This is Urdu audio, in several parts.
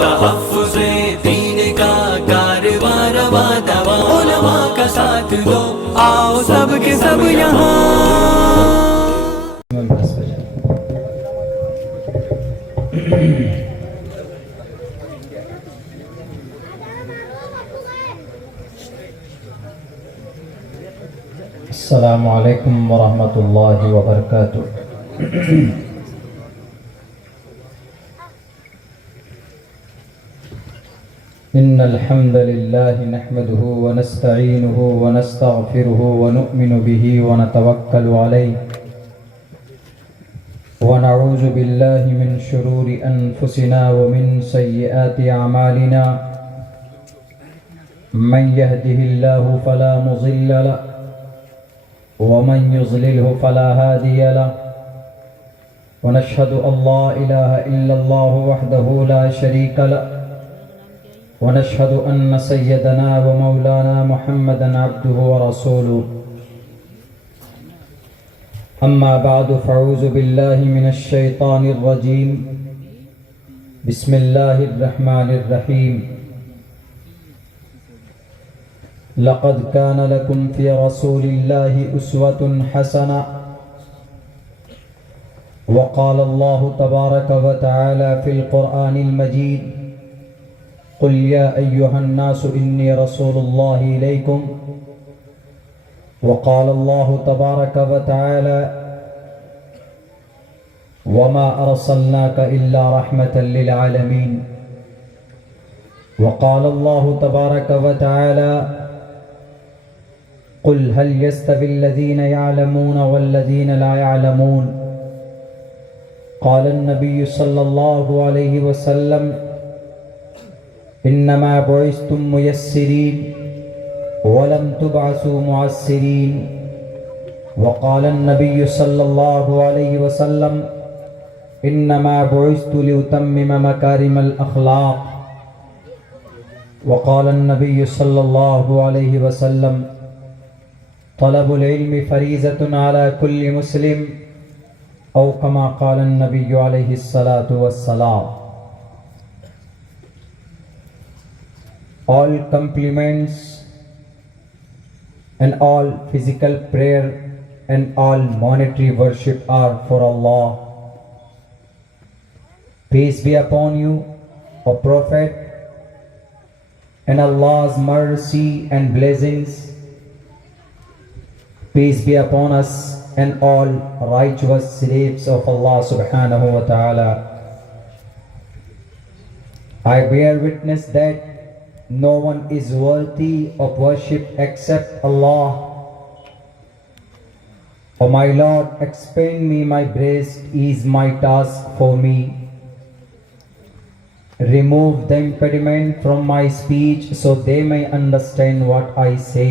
تحفظ دین کا کارواں رواں دواں، علماء کا ساتھ دو، آؤ سب کے سب یہاں۔ السلام علیکم ورحمۃ اللہ وبرکاتہ۔ ان الحمد للہ نحمده ونستعینه ونستغفره ونؤمن به ونتوکل علیہ ونعوذ باللہ من شرور انفسنا ومن سیئات اعمالنا، من يهده الله فلا مضل له ومن يضلله فلا هادي له، ونشهد أن لا إله إلا الله وحده لا شريك له، ونشهد أن سيدنا ومولانا محمدا عبده ورسوله، أما بعد فأعوذ بالله من الشيطان الرجيم، بسم الله الرحمن الرحيم، لقد كان لكم في رسول الله أسوة حسنة، وقال الله تبارك وتعالى في القرآن المجيد، قل يا أيها الناس إني رسول الله إليكم، وقال الله تبارك وتعالى وما أرسلناك إلا رحمة للعالمين، وقال الله تبارك وتعالى قل هل يستوي الذين يعلمون والذين لا يعلمون، قال النبي صلى الله عليه وسلم إنما بعثتم ميسرين ولم تبعثوا معسرين، وقال النبي صلى الله عليه وسلم إنما بعثت لأتمم مكارم الأخلاق، وقال النبي صلى الله عليه وسلم طلب العلم فریضة على كل مسلم، أو كما قال النبي عليه الصلاة والسلام۔ All compliments and all physical prayer and all monetary worship are for Allah. Peace be upon you, O Prophet, and Allah's mercy and blessings. Peace be upon us and all righteous slaves of Allah subhanahu wa ta'ala. I bear witness that no one is worthy of worship except Allah. O my Lord, expand me my breast is my task for me. Remove the impediment from my speech so they may understand what I say.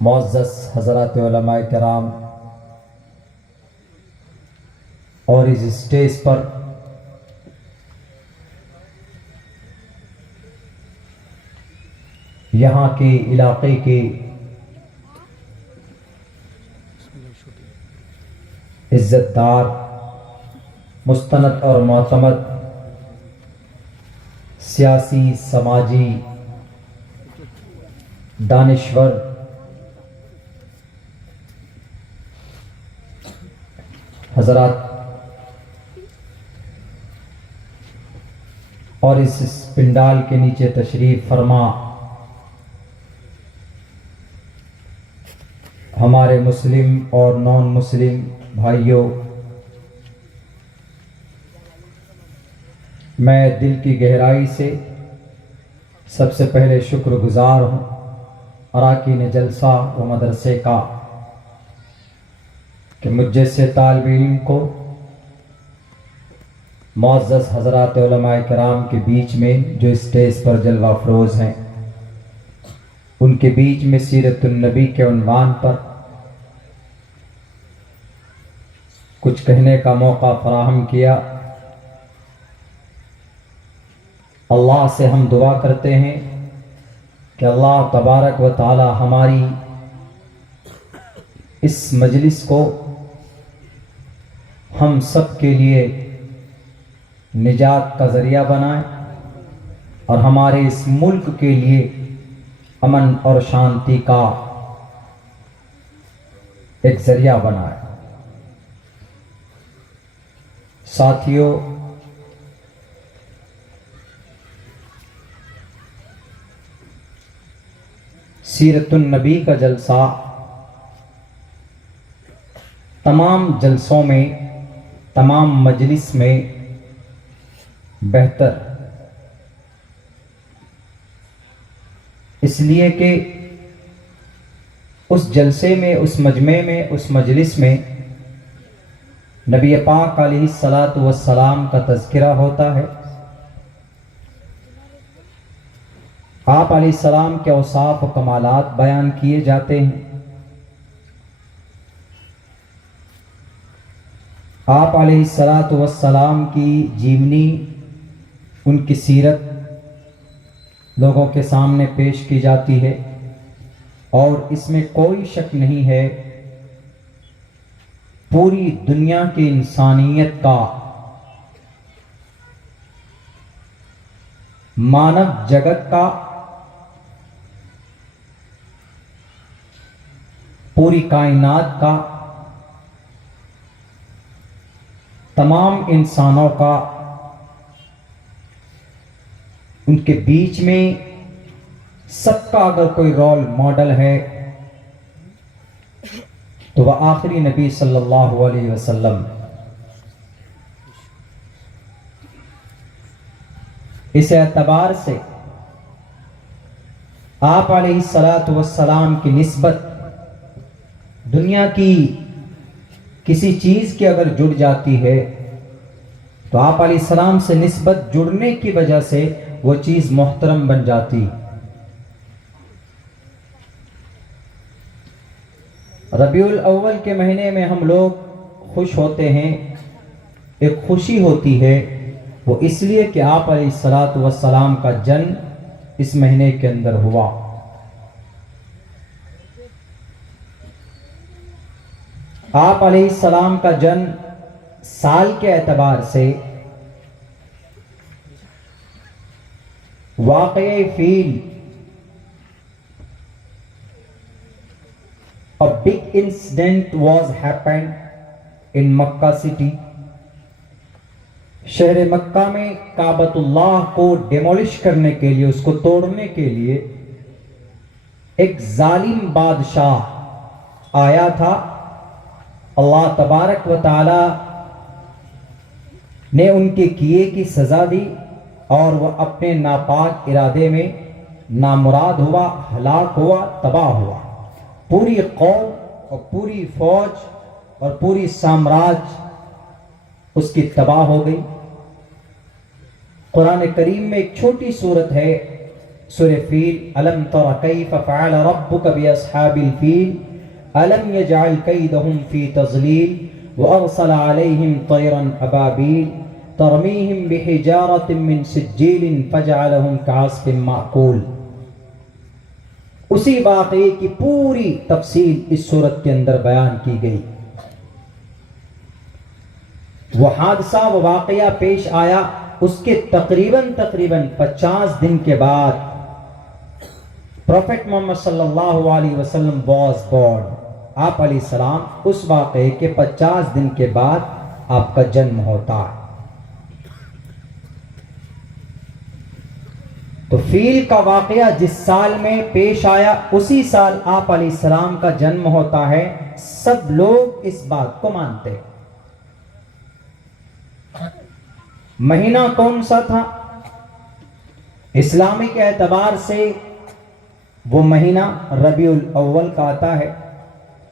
معزز حضرات علماء کرام اور اس اسٹیج پر یہاں کے علاقے کے عزت دار، مستند اور معتمد سیاسی، سماجی، دانشور، حضرات اور اس پنڈال کے نیچے تشریف فرما ہمارے مسلم اور نان مسلم بھائیوں، میں دل کی گہرائی سے سب سے پہلے شکر گزار ہوں اراکین جلسہ و مدرسے کا کہ مجھ جیسے طالب علم کو معزز حضرات علماء کرام کے بیچ میں جو اسٹیج پر جلوہ افروز ہیں، ان کے بیچ میں سیرت النبی کے عنوان پر کچھ کہنے کا موقع فراہم کیا۔ اللہ سے ہم دعا کرتے ہیں کہ اللہ تبارک و تعالی ہماری اس مجلس کو ہم سب کے لیے نجات کا ذریعہ بنائے اور ہمارے اس ملک کے لیے امن اور شانتی کا ایک ذریعہ بنائے۔ ساتھیوں، سیرت النبی کا جلسہ تمام جلسوں میں، تمام مجلس میں بہتر، اس لیے کہ اس جلسے میں، اس مجمع میں، اس مجلس میں نبی پاک علیہ الصلاۃ والسلام کا تذکرہ ہوتا ہے، آپ علیہ السلام کے اوصاف و کمالات بیان کیے جاتے ہیں، آپ علیہ الصلاۃ والسلام کی جیونی، ان کی سیرت لوگوں کے سامنے پیش کی جاتی ہے، اور اس میں کوئی شک نہیں ہے پوری دنیا کی انسانیت کا، مانو جگت کا، پوری کائنات کا، تمام انسانوں کا، ان کے بیچ میں سب کا اگر کوئی رول ماڈل ہے تو وہ آخری نبی صلی اللہ علیہ وسلم۔ اس اعتبار سے آپ علیہ الصلاۃ والسلام کی نسبت دنیا کی کسی چیز کی اگر جڑ جاتی ہے تو آپ علیہ السلام سے نسبت جڑنے کی وجہ سے وہ چیز محترم بن جاتی۔ ربیع الاول کے مہینے میں ہم لوگ خوش ہوتے ہیں، ایک خوشی ہوتی ہے، وہ اس لیے کہ آپ علیہ الصلاۃ والسلام کا جنم اس مہینے کے اندر ہوا۔ آپ علیہ السلام کا جنم سال کے اعتبار سے واقعہ فیل، a big incident was happened in Makkah city۔ شہر مکہ میں کعبۃ اللہ کو ڈیمولش کرنے کے لیے، اس کو توڑنے کے لیے ایک ظالم بادشاہ آیا تھا۔ اللہ تبارک و تعالی نے ان کے کیے کی سزا دی اور وہ اپنے ناپاک ارادے میں نامراد ہوا، ہلاک ہوا، تباہ ہوا۔ پوری قوم اور پوری فوج اور پوری سامراج اس کی تباہ ہو گئی۔ قرآن کریم میں ایک چھوٹی سورت ہے سورہ فیل، الم تر کیف فعل ربک باصحاب الفیل الم یجعل کیدہم فی تضلیل وارسل علیہم طیرا ابابیل ترمیہم بحجارۃ من سجیل فجعلہم کعصف مأکول۔ اسی واقعے کی پوری تفصیل اس سورت کے اندر بیان کی گئی۔ وہ حادثہ، وہ واقعہ پیش آیا، اس کے تقریباً 50 دن کے بعد پروفیٹ محمد صلی اللہ علیہ وسلم واز بورن۔ آپ علیہ السلام اس واقعے کے 50 دن کے بعد آپ کا جنم ہوتا ہے۔ تو فیل کا واقعہ جس سال میں پیش آیا اسی سال آپ علیہ السلام کا جنم ہوتا ہے۔ سب لوگ اس بات کو مانتے۔ مہینہ کون سا تھا؟ اسلامک اعتبار سے وہ مہینہ ربیع الاول کا آتا ہے۔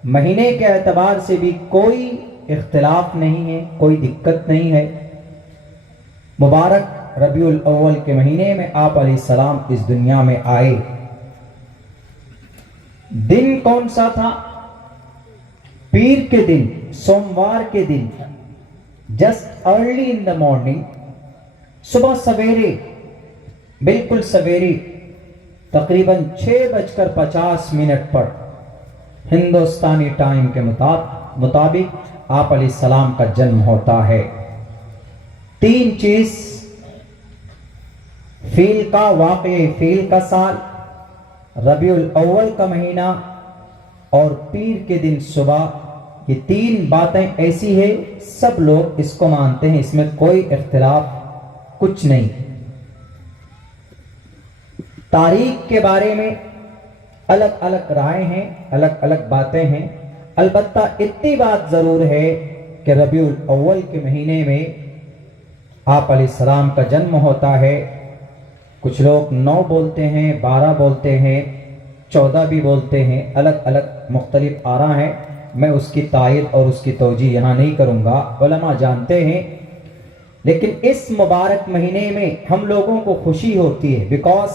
مہینے کے اعتبار سے بھی کوئی اختلاف نہیں ہے، کوئی دقت نہیں ہے۔ مبارک ربیع الاول کے مہینے میں آپ علیہ السلام اس دنیا میں آئے۔ دن کون سا تھا؟ پیر کے دن، سوموار کے دن، just early in the morning, صبح سویرے، بالکل سویرے، تقریباً 6:50 پر ہندوستانی ٹائم کے مطابق آپ علیہ السلام کا جنم ہوتا ہے۔ 3 چیز، فیل کا واقعہ، فیل کا سال، ربیع الاول کا مہینہ اور پیر کے دن صبح، یہ 3 باتیں ایسی ہیں سب لوگ اس کو مانتے ہیں، اس میں کوئی اختلاف کچھ نہیں۔ تاریخ کے بارے میں الگ الگ رائے ہیں، الگ الگ باتیں ہیں، البتہ اتنی بات ضرور ہے کہ ربیع الاول کے مہینے میں آپ علیہ السلام کا جنم ہوتا ہے۔ کچھ لوگ 9 بولتے ہیں، 12 بولتے ہیں، 14 بھی بولتے ہیں، الگ الگ مختلف آراء ہیں۔ میں اس کی تائید اور اس کی توجیہ یہاں نہیں کروں گا، علماء جانتے ہیں۔ لیکن اس مبارک مہینے میں ہم لوگوں کو خوشی ہوتی ہے، because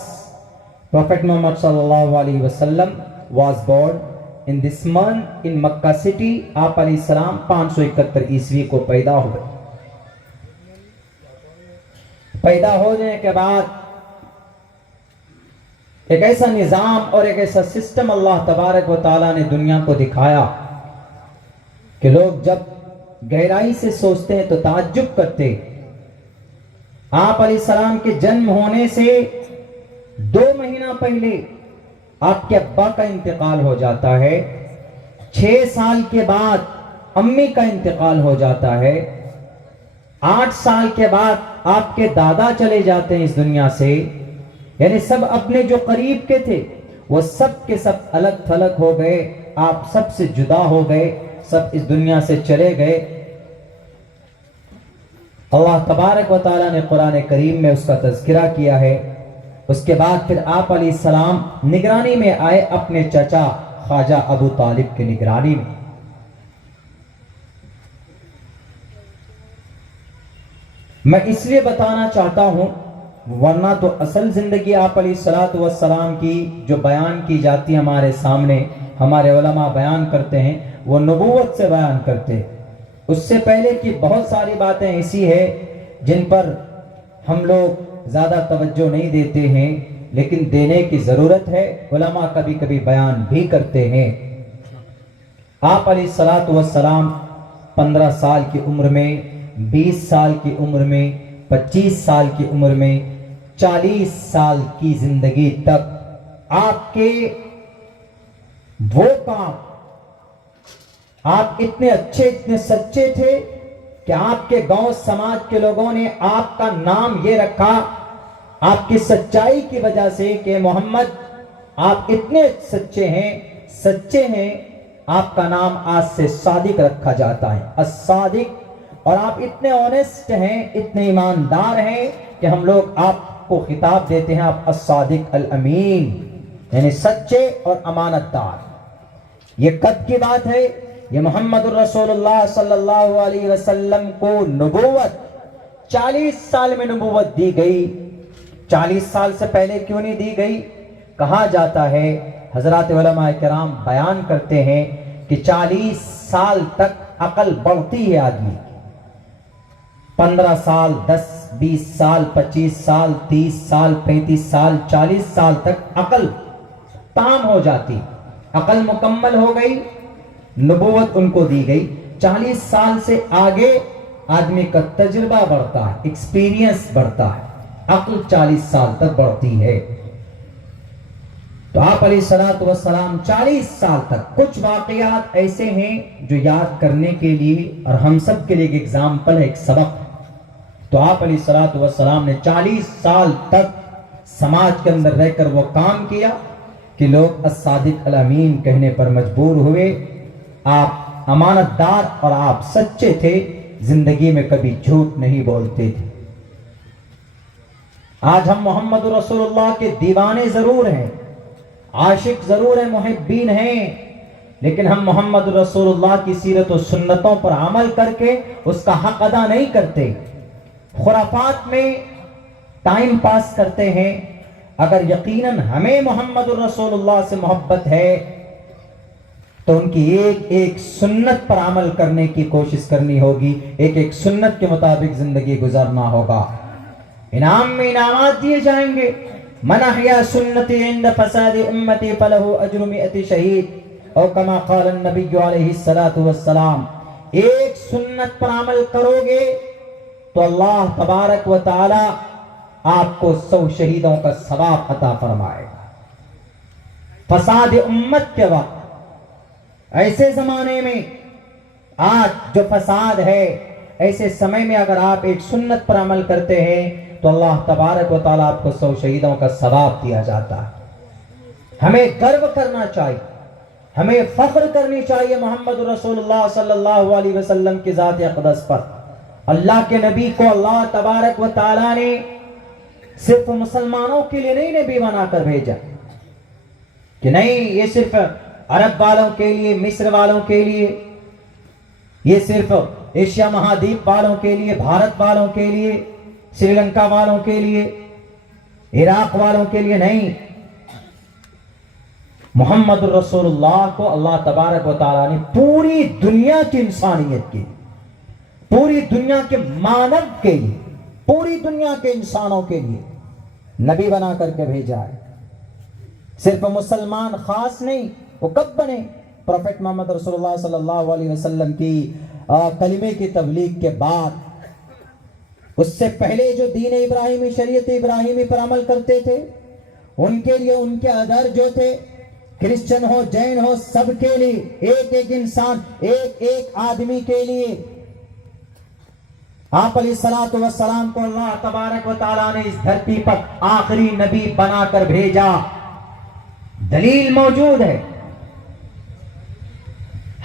Prophet Muhammad sallallahu alaihi wasallam was born in this month in Makkah city۔ آپ علیہ السلام 571 عیسوی کو پیدا ہوئے۔ پیدا ہونے کے بعد ایک ایسا نظام اور ایک ایسا سسٹم اللہ تبارک و تعالیٰ نے دنیا کو دکھایا کہ لوگ جب گہرائی سے سوچتے ہیں تو تعجب کرتے۔ آپ علیہ السلام کے جنم ہونے سے 2 مہینہ پہلے آپ کے ابا کا انتقال ہو جاتا ہے، 6 سال کے بعد امی کا انتقال ہو جاتا ہے، 8 سال کے بعد آپ کے دادا چلے جاتے ہیں اس دنیا سے، یعنی سب اپنے جو قریب کے تھے وہ سب کے سب الگ تھلگ ہو گئے، آپ سب سے جدا ہو گئے، سب اس دنیا سے چلے گئے۔ اللہ تبارک و تعالیٰ نے قرآن کریم میں اس کا تذکرہ کیا ہے۔ اس کے بعد پھر آپ علیہ السلام نگرانی میں آئے اپنے چچا خواجہ ابو طالب کی نگرانی میں۔ میں اس لیے بتانا چاہتا ہوں، ورنہ تو اصل زندگی آپ علیہ السلام کی جو بیان کی جاتی ہمارے سامنے، ہمارے علماء بیان کرتے ہیں، وہ نبوت سے بیان کرتے ہیں۔ اس سے پہلے کی بہت ساری باتیں ایسی ہیں جن پر ہم لوگ زیادہ توجہ نہیں دیتے ہیں، لیکن دینے کی ضرورت ہے، علماء کبھی کبھی بیان بھی کرتے ہیں۔ آپ علیہ السلام 15 سال کی عمر میں، 20 سال کی عمر میں، 25 سال کی عمر میں، 40 سال کی زندگی تک آپ کے وہ کام، آپ اتنے اچھے، اتنے سچے تھے کہ آپ کے گاؤں سماج کے لوگوں نے آپ کا نام یہ رکھا آپ کی سچائی کی وجہ سے کہ محمد آپ اتنے سچے ہیں، آپ کا نام آج سے صادق رکھا جاتا ہے، الصادق۔ اور آپ اتنے آنیسٹ ہیں، اتنے ایماندار ہیں کہ ہم لوگ آپ کو خطاب دیتے ہیں آپ الصادق الامین، یعنی سچے اور امانت دار۔ یہ کب کی بات ہے؟ یہ محمد الرسول اللہ صلی اللہ علیہ وسلم کو نبوت 40 سال میں نبوت دی گئی۔ 40 سال سے پہلے کیوں نہیں دی گئی؟ کہا جاتا ہے، حضرات علماء کرام بیان کرتے ہیں کہ 40 سال تک عقل بڑھتی ہے آدمی، 15 سال، 10 20 سال، 25 سال، 30 سال، 35 سال، 40 سال تک عقل تام ہو جاتی، عقل مکمل ہو گئی، نبوت ان کو دی گئی۔ 40 سال سے آگے آدمی کا تجربہ بڑھتا ہے، ایکسپیرینس بڑھتا ہے، عقل 40 سال تک بڑھتی ہے۔ تو آپ علیہ الصلوۃ والسلام 40 سال تک، کچھ واقعات ایسے ہیں جو یاد کرنے کے لیے اور ہم سب کے لیے ایک ایگزامپل ہے، ایک سبق۔ تو آپ علیہ الصلوۃ والسلام نے 40 سال تک سماج کے اندر رہ کر وہ کام کیا کہ لوگ الصادق الامین کہنے پر مجبور ہوئے۔ آپ امانت دار اور آپ سچے تھے، زندگی میں کبھی جھوٹ نہیں بولتے تھے۔ آج ہم محمد رسول اللہ کے دیوانے ضرور ہیں، عاشق ضرور ہیں، محبین ہیں، لیکن ہم محمد رسول اللہ کی سیرت و سنتوں پر عمل کر کے اس کا حق ادا نہیں کرتے، خرافات میں ٹائم پاس کرتے ہیں۔ اگر یقیناً ہمیں محمد رسول اللہ سے محبت ہے تو ان کی ایک ایک سنت پر عمل کرنے کی کوشش کرنی ہوگی، ایک ایک سنت کے مطابق زندگی گزارنا ہوگا۔ انعام میں انعامات دیے جائیں گے۔ من احیا سنتی عند فساد امتی فلہ اجر 100 شہید، او کما قال النبی علیہ الصلوۃ والسلام۔ ایک سنت پر عمل کرو گے تو اللہ تبارک و تعالی آپ کو 100 شہیدوں کا ثواب عطا فرمائے گا۔ فساد امت کے وقت، ایسے زمانے میں آج جو فساد ہے، ایسے سمے میں اگر آپ ایک سنت پر عمل کرتے ہیں تو اللہ تبارک و تعالیٰ آپ کو 100 شہیدوں کا ثواب دیا جاتا ہے۔ ہمیں گرو کرنا چاہیے، ہمیں فخر کرنی چاہیے محمد رسول اللہ صلی اللہ علیہ وسلم کی ذات اقدس پر۔ اللہ کے نبی کو اللہ تبارک و تعالیٰ نے صرف مسلمانوں کے لیے نہیں نبی بنا کر بھیجا کہ نہیں یہ صرف عرب والوں کے لیے، مصر والوں کے لیے، یہ صرف ایشیا مہادیپ والوں کے لیے، بھارت والوں کے لیے، سری لنکا والوں کے لیے، عراق والوں کے لیے نہیں۔ محمد رسول اللہ کو اللہ تبارک و تعالیٰ نے پوری دنیا کی انسانیت کے لیے، پوری دنیا کے مانو کے لیے، پوری دنیا کے انسانوں کے لیے نبی بنا کر کے بھیجا ہے۔ صرف مسلمان خاص نہیں، وہ کب بنے؟ پروفیٹ محمد رسول اللہ صلی اللہ علیہ وسلم کی کلمے کی تبلیغ کے بعد۔ اس سے پہلے جو دین ابراہیمی، شریعت ابراہیمی پر عمل کرتے تھے، ان کے لیے ان کے ادھر جو تھے، کرسچن ہو، جین ہو، سب کے لیے، ایک ایک انسان، ایک ایک آدمی کے لیے آپ علیہ الصلوۃ والسلام کو اللہ تبارک و تعالیٰ نے اس دھرتی پر آخری نبی بنا کر بھیجا۔ دلیل موجود ہے،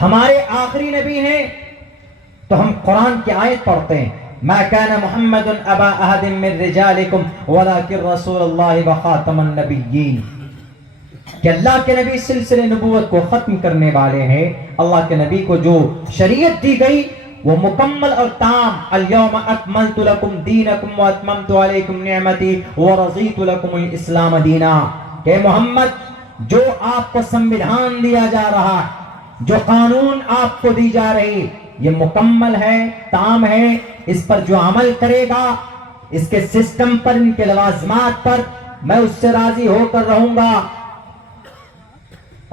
ہمارے آخری نبی ہیں تو ہم قرآن کی آیت پڑھتے ہیں، ما كان محمد ابا احد من رجالکم ولکن رسول اللہ وخاتم النبیین، کہ اللہ کے نبی سلسلے نبوت کو ختم کرنے والے ہیں۔ اللہ کے نبی کو جو شریعت دی گئی وہ مکمل اور تام۔ اليوم اکملت لکم دینکم واتممت علیکم نعمتی ورضیت لکم الاسلام دینا، کہ محمد جو آپ کو سنویدھان دیا جا رہا ہے، جو قانون آپ کو دی جا رہی، یہ مکمل ہے، تام ہے، اس پر جو عمل کرے گا، اس کے سسٹم پر، ان کے لوازمات پر، میں اس سے راضی ہو کر رہوں گا۔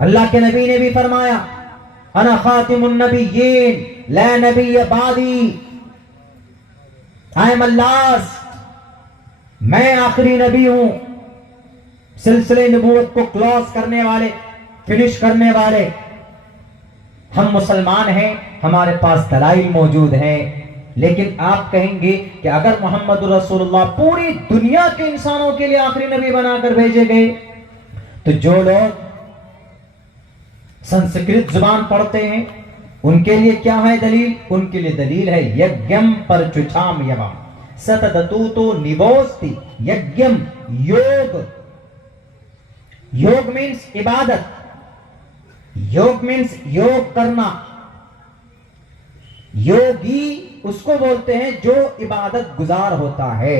اللہ کے نبی نے بھی فرمایا، انا خاتم النبیین لا نبی بعدی، I am last، میں آخری نبی ہوں، سلسلے نبوت کو کلوز کرنے والے، فنش کرنے والے۔ ہم مسلمان ہیں، ہمارے پاس دلائل موجود ہیں، لیکن آپ کہیں گے کہ اگر محمد رسول اللہ پوری دنیا کے انسانوں کے لیے آخری نبی بنا کر بھیجے گئے، تو جو لوگ سنسکرت زبان پڑھتے ہیں ان کے لیے کیا ہے دلیل؟ ان کے لیے دلیل ہے یجم پرچچام یوم ستدتوتو نبوستی یجم، یوگ۔ یوگ مینس عبادت، یوگ مینس یوگ کرنا۔ یوگی اس کو بولتے ہیں جو عبادت گزار ہوتا ہے۔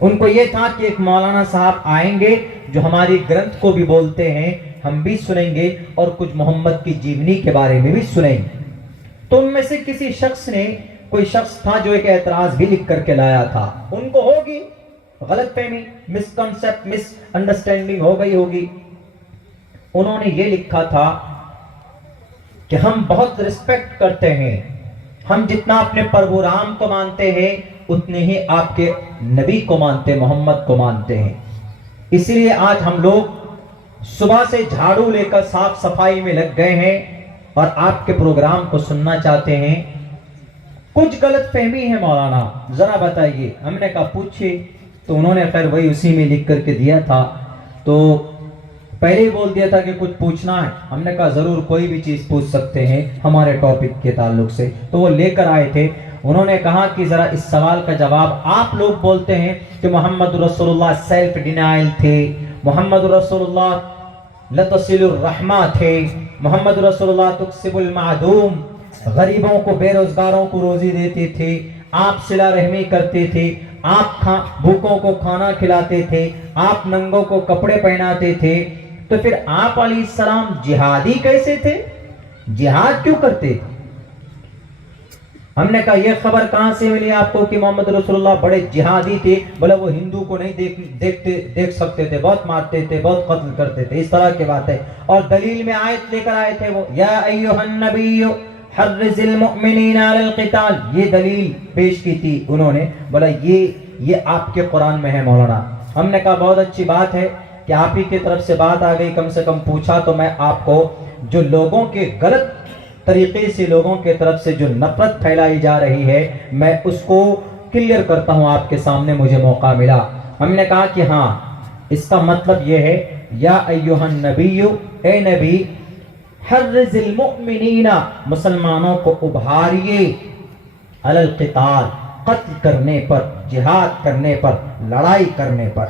ان کو یہ تھا کہ ایک مولانا صاحب آئیں گے جو ہماری گرنتھ کو بھی بولتے ہیں، ہم بھی سنیں گے اور کچھ محمد کی جیونی کے بارے میں بھی سنیں گے۔ تو ان میں سے کسی شخص نے، کوئی شخص تھا جو ایک اعتراض بھی لکھ کر کے لایا تھا، ان کو ہوگی غلط فہمی، مس کنسپٹ، مس انڈرسٹینڈنگ ہو گئی ہوگی۔ انہوں نے یہ لکھا تھا کہ ہم بہت رسپیکٹ کرتے ہیں، ہم جتنا اپنے پربھورام کو مانتے ہیں اتنے ہی آپ کے نبی کو مانتے، محمد کو مانتے ہیں۔ اسی لیے آج ہم لوگ صبح سے جھاڑو لے کر صاف صفائی میں لگ گئے ہیں اور آپ کے پروگرام کو سننا چاہتے ہیں۔ کچھ غلط فہمی ہے مولانا، ذرا بتائیے۔ ہم نے کہا پوچھئے، تو انہوں نے خیر وہی اسی میں لکھ کر کے دیا تھا، تو پہلے ہی بول دیا تھا کہ کچھ پوچھنا ہے۔ ہم نے کہا ضرور کوئی بھی چیز پوچھ سکتے ہیں ہمارے ٹاپک کے تعلق سے۔ تو وہ لے کر آئے تھے، انہوں نے کہا کہ ذرا اس سوال کا جواب، آپ لوگ بولتے ہیں کہ محمد رسول اللہ سیلف ڈینائل تھے، محمد رسول اللہ لتصل الرحمہ تھے، محمد رسول اللہ تکسب المعدوم، غریبوں کو، بے روزگاروں کو روزی دیتے تھے، آپ صلہ رحمی کرتے تھے، آپ بھوکوں کو کھانا کھلاتے تھے، آپ ننگوں کو کپڑے پہناتے تھے، تو پھر آپ علیہ السلام جہادی کیسے تھے؟ جہاد کیوں کرتے تھے؟ ہم نے کہا یہ خبر کہاں سے ملی آپ کو کہ محمد رسول اللہ بڑے جہادی تھے؟ بولا وہ ہندو کو نہیں دیکھ سکتے تھے، بہت مارتے تھے، بہت قتل کرتے تھے، اس طرح کی بات ہے۔ اور دلیل میں آیت لے کر آئے تھے وہ، یا ایھا النبی حرض المؤمنین علی القتال، یہ دلیل پیش کی تھی انہوں نے۔ بولا یہ آپ کے قرآن میں ہے مولانا۔ ہم نے کہا بہت اچھی بات ہے کہ آپ ہی کی طرف سے بات آ گئی، کم سے کم پوچھا تو میں آپ کو جو لوگوں کے غلط طریقے سے، لوگوں کے طرف سے جو نفرت پھیلائی جا رہی ہے، میں اس کو کلیئر کرتا ہوں آپ کے سامنے، مجھے موقع ملا۔ ہم نے کہا کہ ہاں اس کا مطلب یہ ہے، یا ایھا النبی، اے نبی، حرض المؤمنین، مسلمانوں کو ابھاریے، علی القتال، قتل کرنے پر، جہاد کرنے پر، لڑائی کرنے پر۔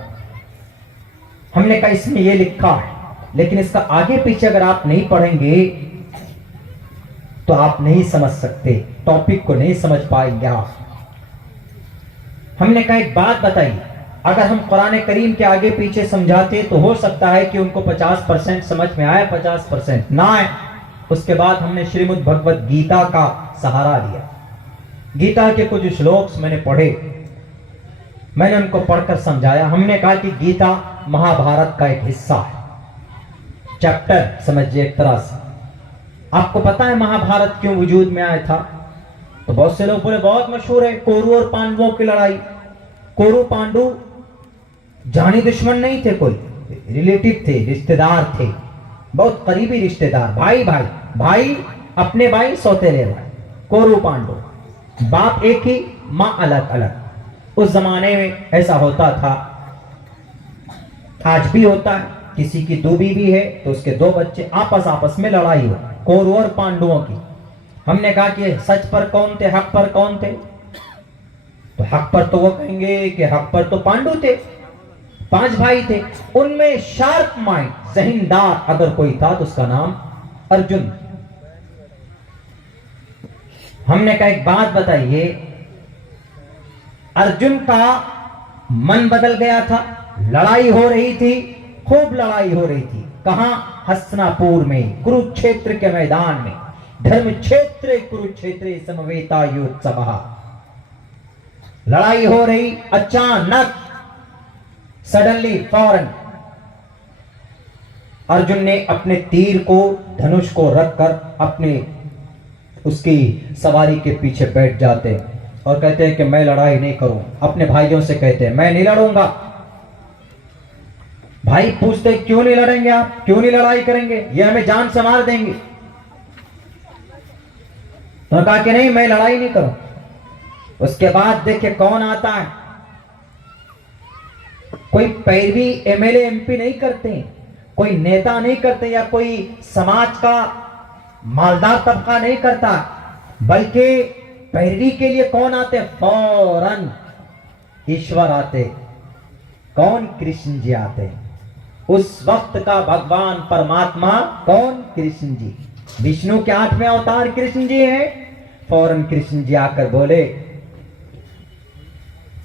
ہم نے کہا اس میں یہ لکھا ہے، لیکن اس کا آگے پیچھے اگر آپ نہیں پڑھیں گے تو آپ نہیں سمجھ سکتے، ٹاپک کو نہیں سمجھ پائیں گے آپ۔ ہم نے کہا ایک بات بتائی، اگر ہم قرآن کریم کے آگے پیچھے سمجھاتے تو ہو سکتا ہے کہ ان کو 50% سمجھ میں آئے، 50% نہ آئے۔ اس کے بعد ہم نے شریمد بھگوت گیتا کا سہارا لیا۔ گیتا کے کچھ شلوکس میں نے پڑھے، میں نے ان کو پڑھ کر سمجھایا۔ ہم نے کہا کہ گیتا مہا بھارت کا ایک حصہ ہے، چیپٹر سمجھئے ایک طرح سے۔ آپ کو پتا ہے مہا بھارت کیوں وجود میں آیا تھا؟ تو بہت سے لوگ بولے بہت مشہور ہے، کورو اور پانڈووں کی لڑائی۔ کورو پانڈو جانی دشمن نہیں تھے، کوئی ریلیٹیو تھے، رشتہ دار تھے، بہت قریبی رشتہ دار، بھائی اپنے بھائی، سوتیلے بھائی۔ کورو پانڈو، باپ ایک ہی، ماں الگ الگ۔ اس زمانے میں ایسا ہوتا تھا، آج بھی ہوتا ہے، کسی کی دو بیوی ہے تو اس کے دو بچے، آپس میں لڑائی ہو، کورو اور پانڈووں کی۔ ہم نے کہا کہ سچ پر کون تھے، حق پر کون تھے؟ تو حق پر تو وہ کہیں گے کہ حق پر تو پانڈو تھے، 5 بھائی تھے، ان میں شارپ مائنڈ، ذہندار اگر کوئی تھا تو اس کا نام ارجن۔ ہم نے کہا ایک بات بتائیے، ارجن کا من بدل گیا تھا، لڑائی ہو رہی تھی، خوب لڑائی ہو رہی تھی، کہاں؟ ہستنا پور میں، کروچھیتر کے میدان میں، دھرم چھیتر کروچھیتر سمویتا یوتسوہ، لڑائی ہو رہی۔ اچانک سڈنلی، فوراً ارجن نے اپنے تیر کو، دھنش کو رکھ کر اپنے اس کی سواری کے پیچھے بیٹھ جاتے اور کہتے ہیں کہ میں لڑائی نہیں کروں۔ اپنے بھائیوں سے کہتے ہیں میں نہیں لڑوں گا۔ بھائی پوچھتے کیوں نہیں لڑیں گے آپ، کیوں نہیں لڑائی کریں گے، یہ ہمیں جان سے مار دیں گے۔ انہوں نے کہا کہ نہیں، میں لڑائی نہیں کروں۔ اس کے بعد دیکھیں کون آتا ہے، کوئی پیروی M L A M P نہیں کرتے، کوئی نیتا نہیں کرتے، یا کوئی سماج کا مالدار طبقہ نہیں کرتا، بلکہ پیروی کے لیے کون آتے؟ فوراً ایشور آتے۔ کون؟ کرشن جی آتے۔ اس وقت کا بھگوان پرماتما کون؟ کرشن جی، وشنو کے 8ویں اوتار کرشن جی ہیں۔ فوراً کرشن جی آ کر بولے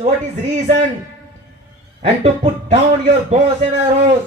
what is reason and to put down your bows and arrows,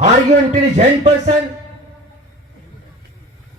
Are you intelligent person?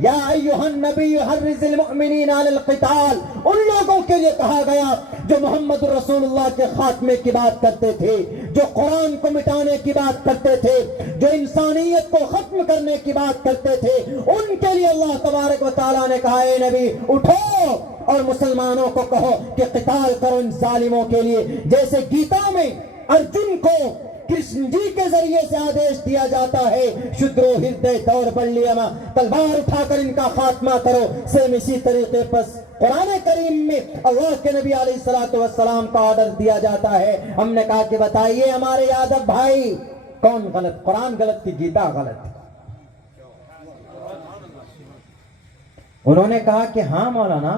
یا ایھا النبی حرض المؤمنین علی القتال، ان لوگوں کے لیے کہا گیا جو محمد رسول اللہ کے خاتمے کی بات کرتے تھے، جو قرآن کو مٹانے کی بات کرتے تھے، جو انسانیت کو ختم کرنے کی بات کرتے تھے، ان کے لیے اللہ تبارک و تعالیٰ نے کہا اے نبی اٹھو اور مسلمانوں کو کہو کہ قتال کرو ان ظالموں کے لیے، جیسے گیتا میں ارجن کو کرشن جی کے ذریعے سے آدیش دیا جاتا ہے شدرو ہردے دور بلیما، تلوار اٹھا کر ان کا خاتمہ کرو، سیم اسی طریقے پر قرآن کریم میں اللہ کے نبی علیہ السلام کا آرڈر دیا جاتا ہے۔ ہم نے کہا کہ بتائیے ہمارے یادو بھائی کون غلط، قرآن غلط کی گیتا غلط؟ انہوں نے کہا کہ ہاں مولانا،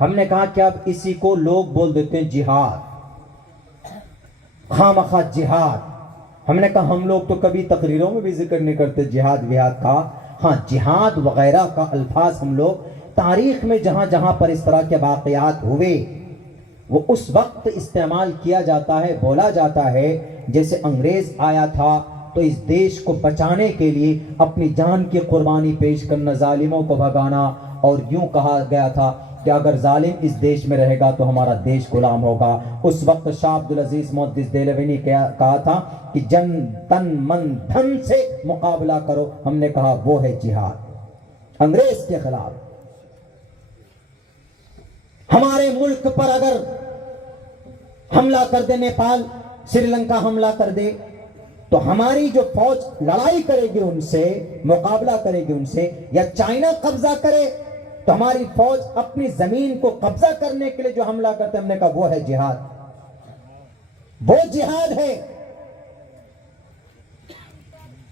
ہم نے کہا کہ اب اسی کو لوگ بول دیتے ہیں جہاد، خامخواہ جہاد۔ ہم نے کہا ہم لوگ تو کبھی تقریروں میں بھی ذکر نہیں کرتے جہاد وہاد کا، ہاں جہاد وغیرہ کا الفاظ ہم لوگ تاریخ میں جہاں جہاں پر اس طرح کے واقعات ہوئے وہ اس وقت استعمال کیا جاتا ہے، بولا جاتا ہے جیسے انگریز آیا تھا تو اس دیش کو بچانے کے لیے اپنی جان کی قربانی پیش کرنا، ظالموں کو بھگانا، اور یوں کہا گیا تھا کہ اگر ظالم اس دیش میں رہے گا تو ہمارا دیش غلام ہوگا۔ اس وقت شاہ عبدالعزیز محدث دہلوی نے کہا تھا کہ جن تن من دھن سے مقابلہ کرو، ہم نے کہا وہ ہے جہاد انگریز کے خلاف۔ ہمارے ملک پر اگر حملہ کر دے، نیپال سری لنکا حملہ کر دے، تو ہماری جو فوج لڑائی کرے گی ان سے، مقابلہ کرے گی ان سے، یا چائنا قبضہ کرے تو ہماری فوج اپنی زمین کو قبضہ کرنے کے لیے جو حملہ کرتے، ہم نے کہا وہ ہے جہاد، وہ جہاد ہے۔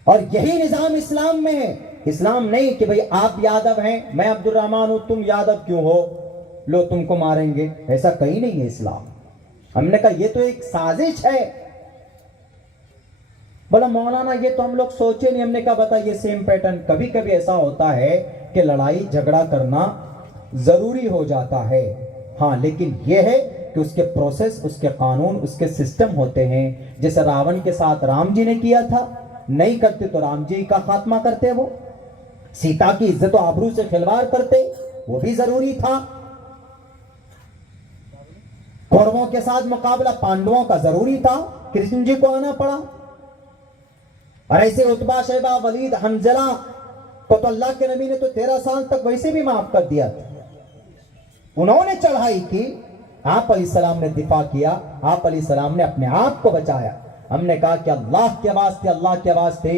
اور یہی نظام اسلام میں ہے۔ اسلام نہیں کہ بھئی آپ یادو ہیں، میں عبد الرحمن ہوں، تم یادو کیوں ہو، لو تم کو ماریں گے، ایسا کہیں نہیں ہے اسلام۔ ہم نے کہا یہ تو ایک سازش ہے۔ بولا مولانا یہ تو ہم لوگ سوچے نہیں۔ ہم نے کہا بتا یہ سیم پیٹرن کبھی کبھی ایسا ہوتا ہے کہ لڑائی جھگڑا کرنا ضروری ہو جاتا ہے، ہاں لیکن یہ ہے کہ اس کے پروسیس، اس کے قانون، اس کے سسٹم ہوتے ہیں۔ جیسے راون کے ساتھ رام جی نے کیا تھا، نہیں کرتے تو رام جی کا خاتمہ کرتے، وہ سیتا کی عزت و آبرو سے کھلواڑ کرتے، وہ بھی ضروری تھا۔ کوروں کے ساتھ مقابلہ پانڈووں کا ضروری تھا، کرشن جی کو آنا پڑا۔ اور ایسے عتبہ، شیبہ، ولید، حنظلہ کو تو اللہ کے نبی نے تو 13 سال تک ویسے بھی معاف کر دیا تھا۔ انہوں نے چڑھائی کی، آپ علیہ السلام نے دفاع کیا، آپ علیہ السلام نے اپنے آپ کو بچایا۔ ہم نے کہا کہ اللہ کے واسطے، اللہ کے واسطے،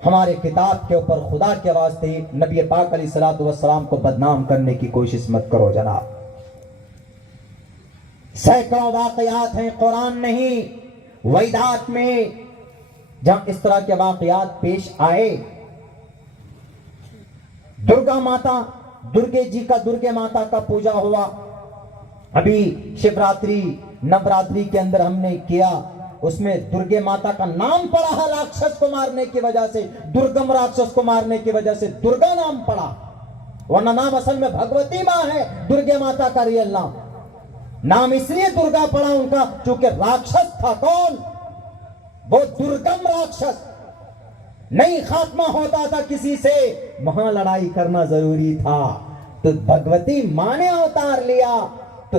ہمارے کتاب کے اوپر، خدا کے واسطے نبی پاک علیہ السلام کو بدنام کرنے کی کوشش مت کرو جناب۔ سینکڑوں واقعات ہیں، قرآن نہیں ویدات میں، جہاں اس طرح کے واقعات پیش آئے۔ درگا ماتا، درگے جی کا، درگے ماتا کا پوجا ہوا۔ ابھی شیوراتری، نوراتری کے اندر ہم نے کیا، اس میں درگے ماتا کا نام پڑا ہے راکشس کو مارنے کی وجہ سے، درگم راکشس کو مارنے کی وجہ سے درگا نام پڑا، ورنہ نام اصل میں بھگوتی ماں ہے، درگے ماتا کا ریئل نام اس لیے درگا پڑا ان کا چونکہ راکشس تھا۔ کون؟ وہ درگم راکشس، نہیں خاتمہ ہوتا تھا کسی سے، وہاں لڑائی کرنا ضروری تھا، تو بھگوتی ماں نے اوتار لیا تو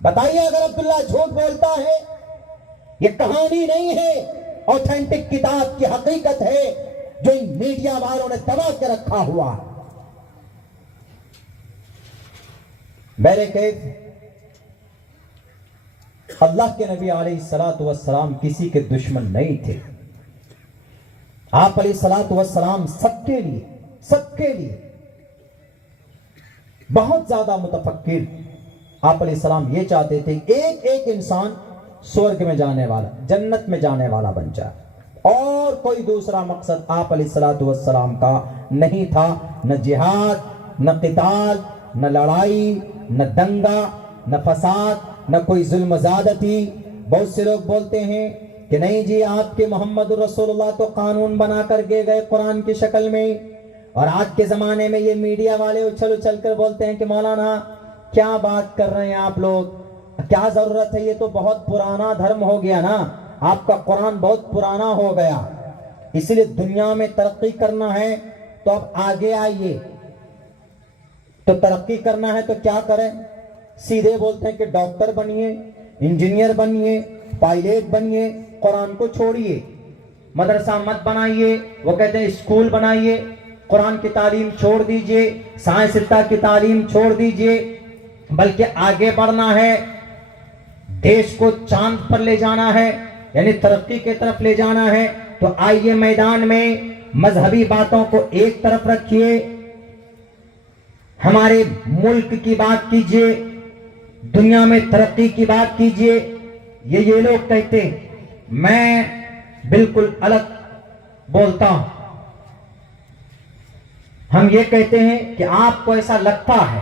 بتائیے اگر عبداللہ جھوٹ بولتا ہے، یہ کہانی نہیں ہے، اوتھینٹک کتاب کی حقیقت ہے جو ان میڈیا والوں نے دبا کے رکھا ہوا۔ میرے کیف اللہ کے نبی علیہ السلام کسی کے دشمن نہیں تھے۔ آپ علیہ السلام سب کے لیے بہت زیادہ متفکر۔ آپ علیہ السلام یہ چاہتے تھے ایک ایک انسان سورگ میں جانے والا، جنت میں جانے والا بن جائے، اور کوئی دوسرا مقصد آپ علیہ السلام کا نہیں تھا، نہ جہاد، نہ قتال، نہ لڑائی، نہ دنگا، نہ فساد، نہ کوئی ظلم زیادتی۔ بہت سے لوگ بولتے ہیں کہ نہیں جی آپ کے محمد رسول اللہ تو قانون بنا کر گئے قرآن کی شکل میں، اور آج کے زمانے میں یہ میڈیا والے اچھل کر بولتے ہیں کہ مولانا کیا بات کر رہے ہیں آپ لوگ، کیا ضرورت ہے، یہ تو بہت پرانا دھرم ہو گیا نا، آپ کا قرآن بہت پرانا ہو گیا۔ اس لیے دنیا میں ترقی کرنا ہے تو اب آگے آئیے. تو ترقی کرنا ہے تو کیا کریں؟ سیدھے بولتے ہیں کہ ڈاکٹر بنیے, انجینئر بنیے, پائلٹ بنیے, قرآن کو چھوڑیے. مدرسہ مت بنائیے, وہ کہتے ہیں اسکول بنائیے. قرآن کی تعلیم چھوڑ دیجئے, سائنس کی تعلیم چھوڑ دیجئے, بلکہ آگے بڑھنا ہے, دیش کو چاند پر لے جانا ہے, یعنی ترقی کی طرف لے جانا ہے. تو آئیے میدان میں مذہبی باتوں کو ایک طرف رکھیے, ہمارے ملک کی بات کیجئے, دنیا میں ترقی کی بات کیجئے. یہ لوگ کہتے ہیں, میں بالکل الگ بولتا ہوں. ہم یہ کہتے ہیں کہ آپ کو ایسا لگتا ہے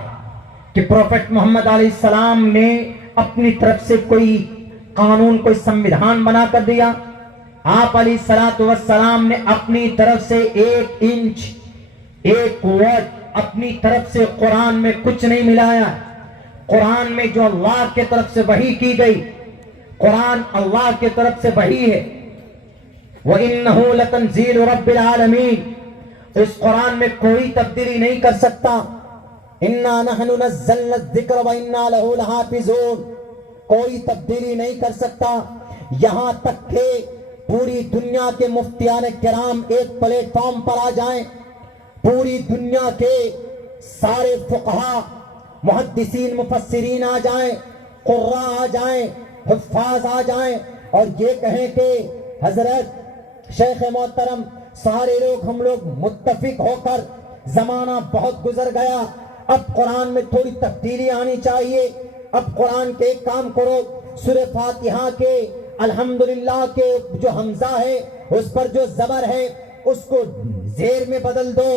کہ پروفیٹ محمد علیہ السلام نے اپنی طرف سے کوئی قانون, کوئی سمویدھان بنا کر دیا. آپ علیہ السلام نے اپنی طرف سے 1 انچ 1 ورڈ اپنی طرف سے قرآن میں کچھ نہیں ملایا. قرآن میں جو اللہ کے طرف سے وحی کی گئی, قرآن اللہ کے طرف سے وحی ہے. وَإِنَّهُ لَتَنزِيلُ رَبِّ الْعَالَمِينَ, اس قرآن میں کوئی تبدیلی نہیں کر سکتا. اِنَّا نَحْنُ نَزَّلْنَا الذِّكْرَ وَإِنَّا لَهُ لَحَافِظُونَ, کوئی تبدیلی نہیں کر سکتا. یہاں تک کہ پوری دنیا کے مفتیان کرام ایک پلیٹ فارم پر آ جائیں, پوری دنیا کے سارے فقہا, محدثین, مفسرین آ جائیں, قراء آ جائیں, حفاظ آ جائیں, اور یہ کہیں کہ حضرت شیخ محترم, سارے لوگ ہم لوگ متفق ہو کر, زمانہ بہت گزر گیا, اب قرآن میں تھوڑی تبدیلی آنی چاہیے. اب قرآن کے ایک کام کرو, سورہ فاتحہ کے الحمدللہ کے جو حمزہ ہے اس پر جو زبر ہے اس کو زیر میں بدل دو.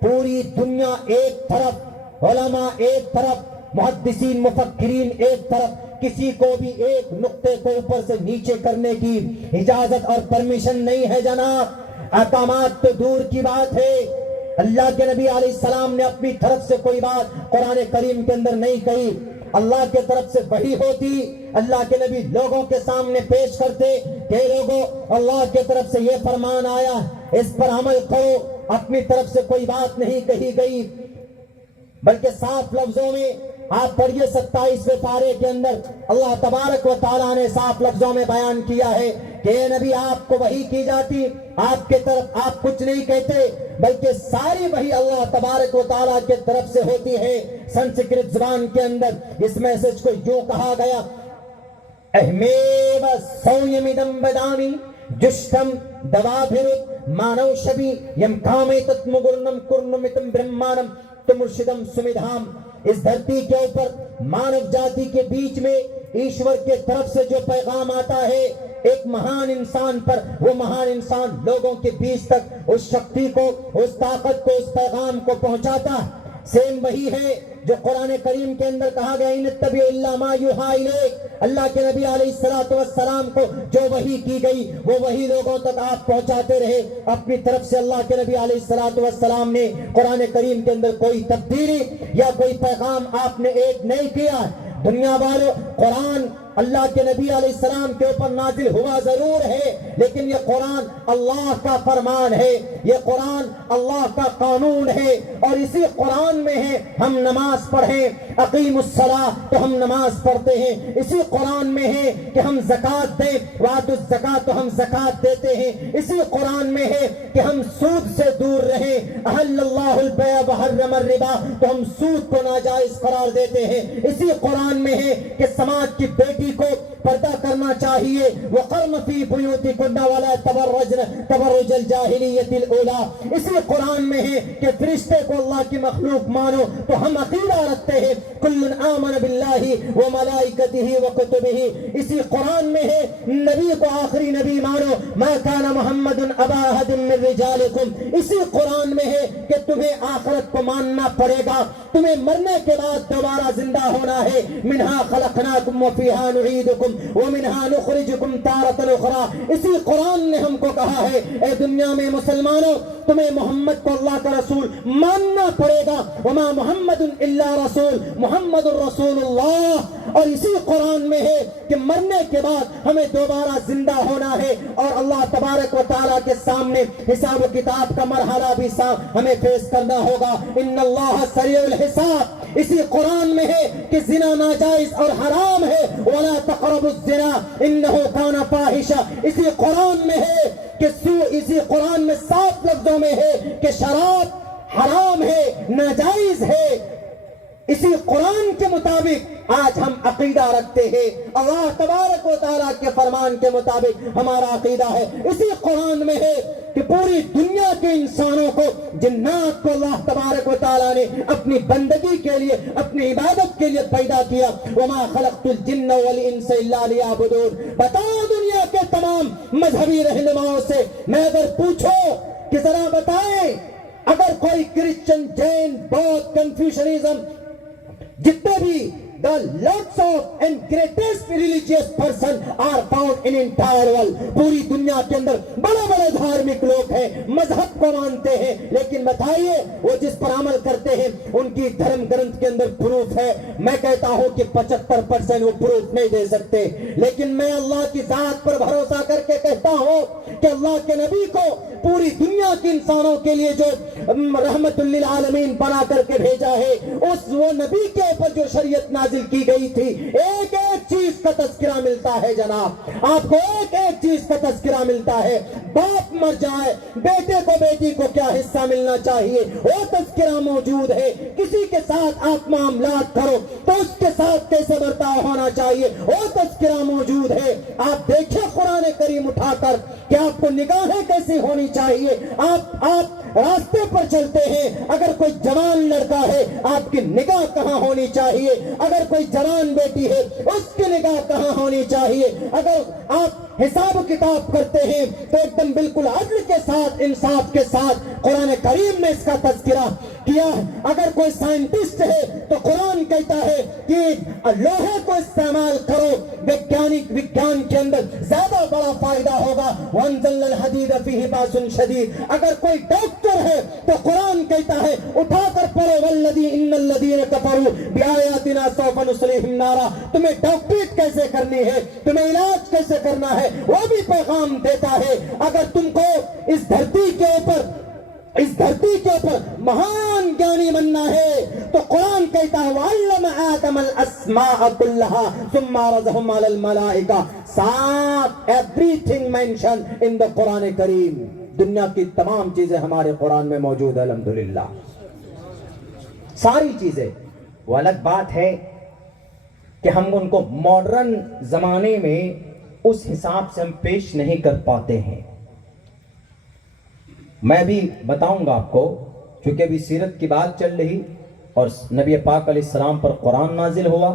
پوری دنیا ایک طرف, علماء ایک طرف, محدثین مفکرین ایک طرف, کسی کو بھی ایک نقطے کو اوپر سے نیچے کرنے کی اجازت اور پرمیشن نہیں ہے جناب. احکامات تو دور کی بات ہے, اللہ کے نبی علیہ السلام نے اپنی طرف سے کوئی بات قرآن کریم کے اندر نہیں کہی. اللہ کے طرف سے وحی ہوتی, اللہ کے نبی لوگوں کے سامنے پیش کرتے کہ لوگوں, اللہ کے طرف سے یہ فرمان آیا, اس پر عمل کرو. اپنی طرف سے کوئی بات نہیں کہی گئی, بلکہ صاف لفظوں میں آپ پڑھیے 27ویں پارے کے اندر اللہ تبارک و تعالیٰ نے صاف لفظوں میں بیان کیا ہے کہ اے نبی, آپ کو وحی کی جاتی, آپ کے طرف آپ کچھ نہیں کہتے, بلکہ ساری وحی اللہ تبارک و تعالیٰ کے طرف سے ہوتی ہے. سنسکرت زبان کے اندر اس میسج کو یوں کہا گیا, اہمیو سویمدم بدامی جشتم دوابھرت مانو شبی یم کامیتت مگرنم کرنمتم برہمانم تمرشدم سمیدھام. اس دھرتی کے اوپر مانو جاتی کے بیچ میں ایشور کے طرف سے جو پیغام آتا ہے ایک مہان انسان پر, وہ مہان انسان لوگوں کے بیچ تک اس شکتی کو, اس طاقت کو, اس پیغام کو پہنچاتا. سیم وہی ہے جو قرآن کریم کے اندر کہا گیا, ان اتبع الا ما یوحی الیک. اللہ کے نبی علیہ السلام کو جو وحی کی گئی وہ وحی لوگوں تک آپ پہنچاتے رہے. اپنی طرف سے اللہ کے نبی علیہ السلام نے قرآن کریم کے اندر کوئی تبدیلی یا کوئی پیغام آپ نے ایڈ نہیں کیا. دنیا والوں, قرآن اللہ کے نبی علیہ السلام کے اوپر نازل ہوا ضرور ہے, لیکن یہ قرآن اللہ کا فرمان ہے, یہ قرآن اللہ کا قانون ہے, اور اسی قرآن میں ہے ہم نماز پڑھیں, اقیم الصلاۃ تو ہم نماز پڑھتے ہیں. اسی قرآن میں ہے کہ ہم زکوٰۃ دیں, وآتوا الزکاۃ تو ہم زکوٰۃ دیتے ہیں. اسی قرآن میں ہے کہ ہم سود سے دور رہیں, احل اللہ البیع وحرم الربا تو ہم سود کو ناجائز قرار دیتے ہیں. اسی قرآن میں ہے کہ سماج کی بیٹی کو پردہ کرنا چاہیے, وقرن فی بیوتکن ولا تبرجن تبرج الجاہلیۃ الاولی. اسی قرآن میں ہے کہ فرشتے کو اللہ کی مخلوق مانو, تو ہم عقیدہ رکھتے ہیں کل آمن باللہ وملائکتہ وکتبہ. اسی قرآن میں ہے نبی کو آخری نبی مانو, ما کان محمد ابا احد من رجالکم. اسی قرآن میں ہے کہ تمہیں آخرت کو ماننا پڑے گا, تمہیں مرنے کے بعد دوبارہ زندہ ہونا ہے. منہا خلقناکم وفیہا فِيهَا نُعِيدُكُمْ وَمِنْهَا نُخْرِجُكُمْ تَارَةً أُخْرَىٰ. اسی قرآن نے ہم کو کہا ہے اے دنیا میں مسلمانوں تمہیں محمد کو اللہ کا رسول ماننا پڑے گا. وما محمد الا رسول محمد الرسول اللہ. اور اسی قرآن میں ہے کہ مرنے کے بعد ہمیں دوبارہ زندہ ہونا ہے اور اللہ تبارک و تعالیٰ کے سامنے حساب و کتاب کا مرحلہ بھی ہمیں فیس کرنا ہوگا. ان اللہ سریع الحساب. اسی قرآن میں ہے کہ زنا ناجائز اور حرام ہے. ولا تقربوا الزنا انه كان فاحشا. اسی قرآن میں ہے کہ اسی قرآن میں 7 لفظوں میں ہے کہ شراب حرام ہے ناجائز ہے. اسی قرآن کے مطابق آج ہم عقیدہ رکھتے ہیں. اللہ تبارک و تعالیٰ کے فرمان کے مطابق ہمارا عقیدہ ہے. اسی قرآن میں ہے کہ پوری دنیا کے انسانوں کو جنات کو اللہ تبارک و تعالیٰ نے اپنی بندگی کے لیے اپنی عبادت کے لیے پیدا کیا. وما خلقت الجن والانس الا لیعبدون. بتاؤ دنیا کے تمام مذہبی رہنماؤں سے میں اگر پوچھو کہ ذرا بتائیں اگر کوئی کرسچن جین بودھ کنفیوشنزم جتنے بھی the lots of and greatest religious person are found in entire world. پوری دنیا کے اندر بڑے بڑے دھارمک لوگ ہیں مذہب کو مانتے ہیں لیکن بتائیے وہ جس پر عمل کرتے ہیں ان کی دھرم گرنتھ کے اندر پروف ہے. میں کہتا ہوں کہ 75% وہ پروف نہیں دے سکتے. لیکن میں اللہ کی ذات پر بھروسہ کر کے کہتا ہوں کہ اللہ کے نبی کو پوری دنیا کے انسانوں کے لیے جو رحمت للعالمین بنا کر کے بھیجا ہے اس وہ نبی کے اوپر جو شریعت نازل کی گئی تھی ایک ایک چیز کا تذکرہ ملتا ہے. جناب آپ کو ایک ایک چیز کا تذکرہ ملتا ہے. باپ مر جائے بیٹے کو بیٹی کو کیا حصہ ملنا چاہیے وہ تذکرہ موجود ہے. کسی کے ساتھ آپ معاملات کرو تو اس کے ساتھ کیسے برتاؤ ہونا چاہیے وہ تذکرہ موجود ہے. آپ دیکھیں قرآن کریم اٹھا کر کہ آپ کو نگاہیں کیسی ہونی چاہیے. آپ راستے پر چلتے ہیں اگر کوئی جوان لڑکا ہے آپ کی نگاہ کہاں ہونی چاہیے. اگر کوئی جوان بیٹی ہے اس کی نگاہ کہاں ہونی چاہیے. اگر آپ حساب کتاب کرتے ہیں تو ایک دم بالکل عدل کے ساتھ انصاف کے ساتھ قرآن کریم میں اس کا تذکرہ کیا ہے. اگر کوئی سائنٹسٹ ہے تو قرآن کہتا ہے کہ لوہے کو استعمال کرو وگیان کے اندر زیادہ بڑا فائدہ ہوگا. وانزلنا الحدید فیہ باس شدید. اگر کوئی ڈاکٹر ہے تو قرآن کہتا ہے اٹھا کر پڑھو ان الذین کفروا بآیاتنا سوف نصلیہم نارا. تمہیں ڈاکٹریٹ کیسے کرنی ہے تمہیں علاج کیسے کرنا ہے وہ بھی پیغام دیتا ہے. اگر تم کو اس دھرتی کے اوپر مہان گیانی بننا ہے تو قرآن کہتا ہے وَعَلَّمَ آدَمَ الْأَسْمَاءَ كُلَّهَا ثُمَّ عَرَضَهُمْ عَلَى الْمَلَائِكَةِ. ساتھ everything mentioned in the قرآن کریم. دنیا کی تمام چیزیں ہمارے قرآن میں موجود ہے الحمدللہ ساری چیزیں. وہ الگ بات ہے کہ ہم ان کو ماڈرن زمانے میں اس حساب سے ہم پیش نہیں کر پاتے ہیں. میں بھی بتاؤں گا آپ کو چونکہ ابھی سیرت کی بات چل رہی اور نبی پاک علیہ السلام پر قرآن نازل ہوا.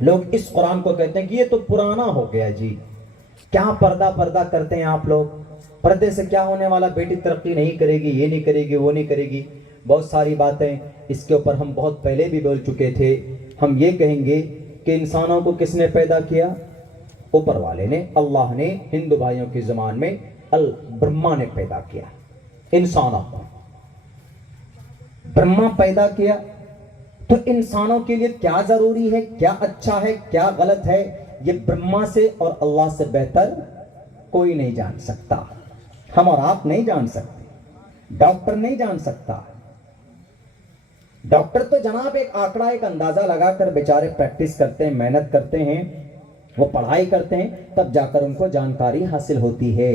لوگ اس قرآن کو کہتے ہیں کہ یہ تو پرانا ہو گیا جی. کیا پردہ کرتے ہیں آپ لوگ. پردے سے کیا ہونے والا بیٹی ترقی نہیں کرے گی یہ نہیں کرے گی وہ نہیں کرے گی. بہت ساری باتیں اس کے اوپر ہم بہت پہلے بھی بول چکے تھے. ہم یہ کہیں گے کہ انسانوں کو کس نے پیدا کیا اوپر والے نے. اللہ نے ہندو بھائیوں کی زبان میں برہما نے پیدا کیا انسانوں کو. برہما پیدا کیا تو انسانوں کے لیے کیا ضروری ہے کیا اچھا ہے کیا غلط ہے یہ برہما سے اور اللہ سے بہتر کوئی نہیں جان سکتا. ہم اور آپ نہیں جان سکتے. ڈاکٹر نہیں جان سکتا. ڈاکٹر تو جناب ایک آنکڑا ایک اندازہ لگا کر بیچارے پریکٹس کرتے ہیں محنت کرتے ہیں وہ پڑھائی کرتے ہیں تب جا کر ان کو جانکاری حاصل ہوتی ہے.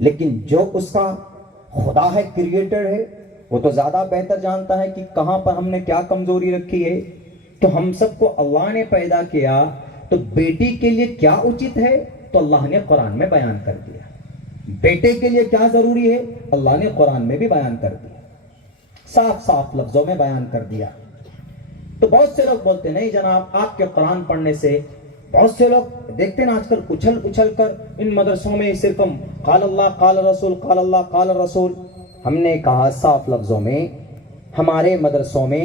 لیکن جو اس کا خدا ہے کریٹر ہے وہ تو زیادہ بہتر جانتا ہے کہ کہاں پر ہم نے کیا کمزوری رکھی ہے. تو ہم سب کو اللہ نے پیدا کیا تو بیٹی کے لیے کیا اچت ہے تو اللہ نے قرآن میں بیان کر دیا. بیٹے کے لیے کیا ضروری ہے اللہ نے قرآن میں بھی بیان کر دیا. صاف لفظوں میں بیان کر دیا. تو بہت سے لوگ بولتے نہیں جناب آپ کے قرآن پڑھنے سے بہت سے لوگ دیکھتے ہیں آج کل اچھل کر ان مدرسوں میں صرف ہم قال اللہ قال رسول قال اللہ قال رسول. ہم نے کہا صاف لفظوں میں ہمارے مدرسوں میں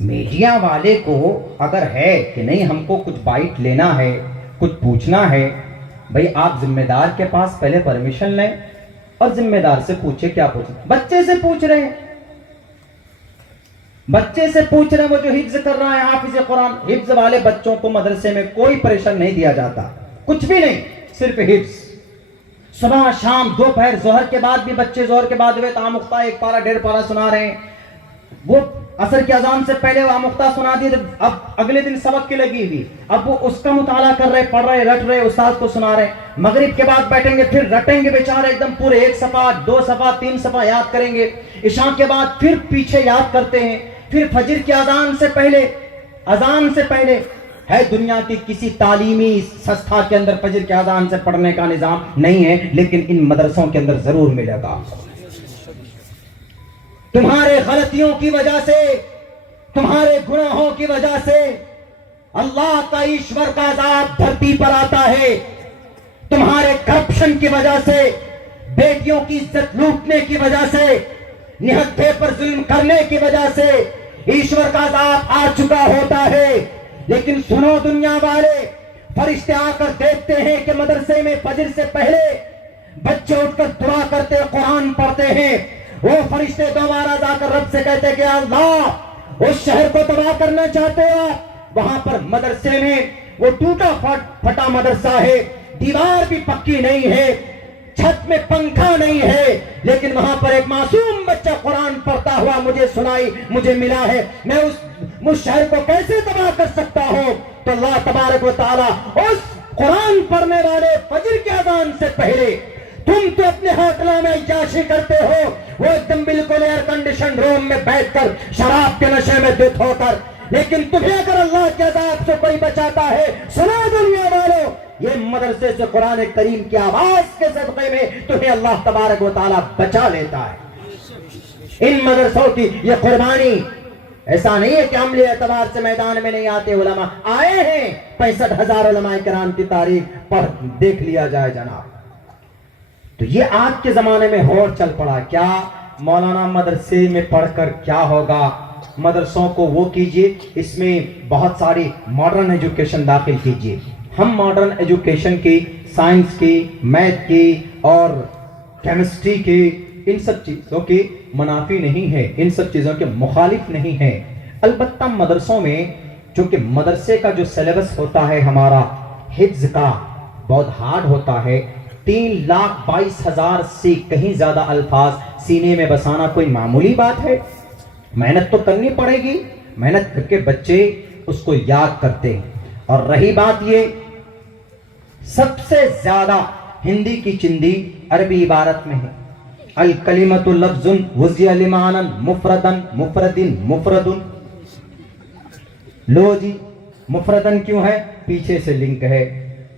میڈیا والے کو اگر ہے کہ نہیں ہم کو کچھ بائٹ لینا ہے, کچھ پوچھنا ہے, بھئی آپ ذمہ دار کے پاس پہلے پرمیشن لیں اور ذمہ دار سے پوچھے. کیا پوچھیں؟ بچے سے پوچھ رہے ہیں, بچے سے پوچھ رہے ہیں, وہ جو حفظ کر رہا ہے حافظ قرآن. حفظ والے بچوں کو مدرسے میں کوئی پریشر نہیں دیا جاتا, کچھ بھی نہیں, صرف حفظ. صبح شام دوپہر ظہر کے بعد بھی بچے ظہر کے بعد ہوئے تو آمختہ 1 پارہ 1.5 پارہ سنا رہے ہیں. وہ عصر کی اذان سے پہلے وہ آمختہ سنا دی, اب اگلے دن سبق کی لگی ہوئی, اب وہ اس کا مطالعہ کر رہے, پڑھ رہے, رٹ رہے, استاد کو سنا رہے. مغرب کے بعد بیٹھیں گے, پھر رٹیں گے بیچارے ایک دم پورے 1 صفحہ 2 صفحہ 3 صفحہ یاد کریں گے. عشاء کے بعد پھر پیچھے یاد کرتے ہیں. پھر فجر کی اذان سے پہلے ہے دنیا کی کسی تعلیمی سنستھا کے اندر فجر کی اذان سے پڑھنے کا نظام نہیں ہے, لیکن ان مدرسوں کے اندر ضرور ملے گا. تمہارے غلطیوں کی وجہ سے, تمہارے گناہوں کی وجہ سے اللہ کا ایشور کا عذاب دھرتی پر آتا ہے. تمہارے کرپشن کی وجہ سے, بیٹیوں کی عزت لوٹنے کی وجہ سے, نہتھے پر ظلم کرنے کی وجہ سے ایشور کا عذاب آ چکا ہوتا ہے. لیکن سنو دنیا والے, فرشتے آ کر دیکھتے ہیں کہ مدرسے میں فجر سے پہلے بچے اٹھ کر دعا کرتے, قرآن پڑھتے ہیں. وہ فرشتے دوبارہ جا کر رب سے کہتے کہ اللہ اس شہر کو تباہ کرنا چاہتے ہو. وہاں پر مدرسے میں وہ ٹوٹا پھٹا مدرسہ ہے, دیوار بھی پکی نہیں ہے, چھت میں پنکھا نہیں ہے, لیکن وہاں پر ایک معصوم بچہ قرآن پڑھتا ہوا مجھے ملا ہے. میں اس شہر کو کیسے تباہ کر سکتا ہوں؟ تو اللہ تبارک و تعالیٰ اس قرآن پڑھنے والے فجر کی اذان سے پہلے, تم تو اپنے ہوٹلوں میں عیاشی کرتے ہو, وہ ایک دم بالکل ایئر کنڈیشن روم میں بیٹھ کر شراب کے نشے میں دھت ہو کر, لیکن تمہیں اگر اللہ کے عذاب سے کوئی بچاتا ہے, سنا دنیا والوں, یہ مدرسے سے قرآن کریم کی آواز کے صدقے میں تمہیں اللہ تبارک و تعالیٰ بچا لیتا ہے. ان مدرسوں کی یہ قربانی ایسا نہیں ہے کہ عملی اعتبار سے میدان میں نہیں آتے. علماء آئے ہیں, 65,000 علماء کرام کی تاریخ پڑھ دیکھ لیا جائے جناب. تو یہ آج کے زمانے میں ہور چل پڑا. کیا مولانا مدرسے میں پڑھ کر کیا ہوگا؟ مدرسوں کو وہ کیجئے, اس میں بہت ساری ماڈرن ایجوکیشن داخل کیجئے. ہم ماڈرن ایجوکیشن کی, سائنس کی, میتھ کی اور کیمسٹری کی, ان سب چیزوں کی منافی نہیں ہے, ان سب چیزوں کے مخالف نہیں ہے. البتہ مدرسوں میں چونکہ مدرسے کا جو سلیبس ہوتا ہے ہمارا حفظ کا بہت ہارڈ ہوتا ہے. 3,22,000 سے کہیں زیادہ الفاظ سینے میں بسانا کوئی معمولی بات ہے؟ محنت تو کرنی پڑے گی, محنت کر کے بچے اس کو یاد کرتے ہیں. اور رہی بات یہ, سب سے زیادہ ہندی کی چندی عربی عبارت میں ہے. الکلمۃ لفظ وضع لمعنی مفردن مفردن مفردن. لو جی, مفردن کیوں ہے؟ پیچھے سے لنک ہے.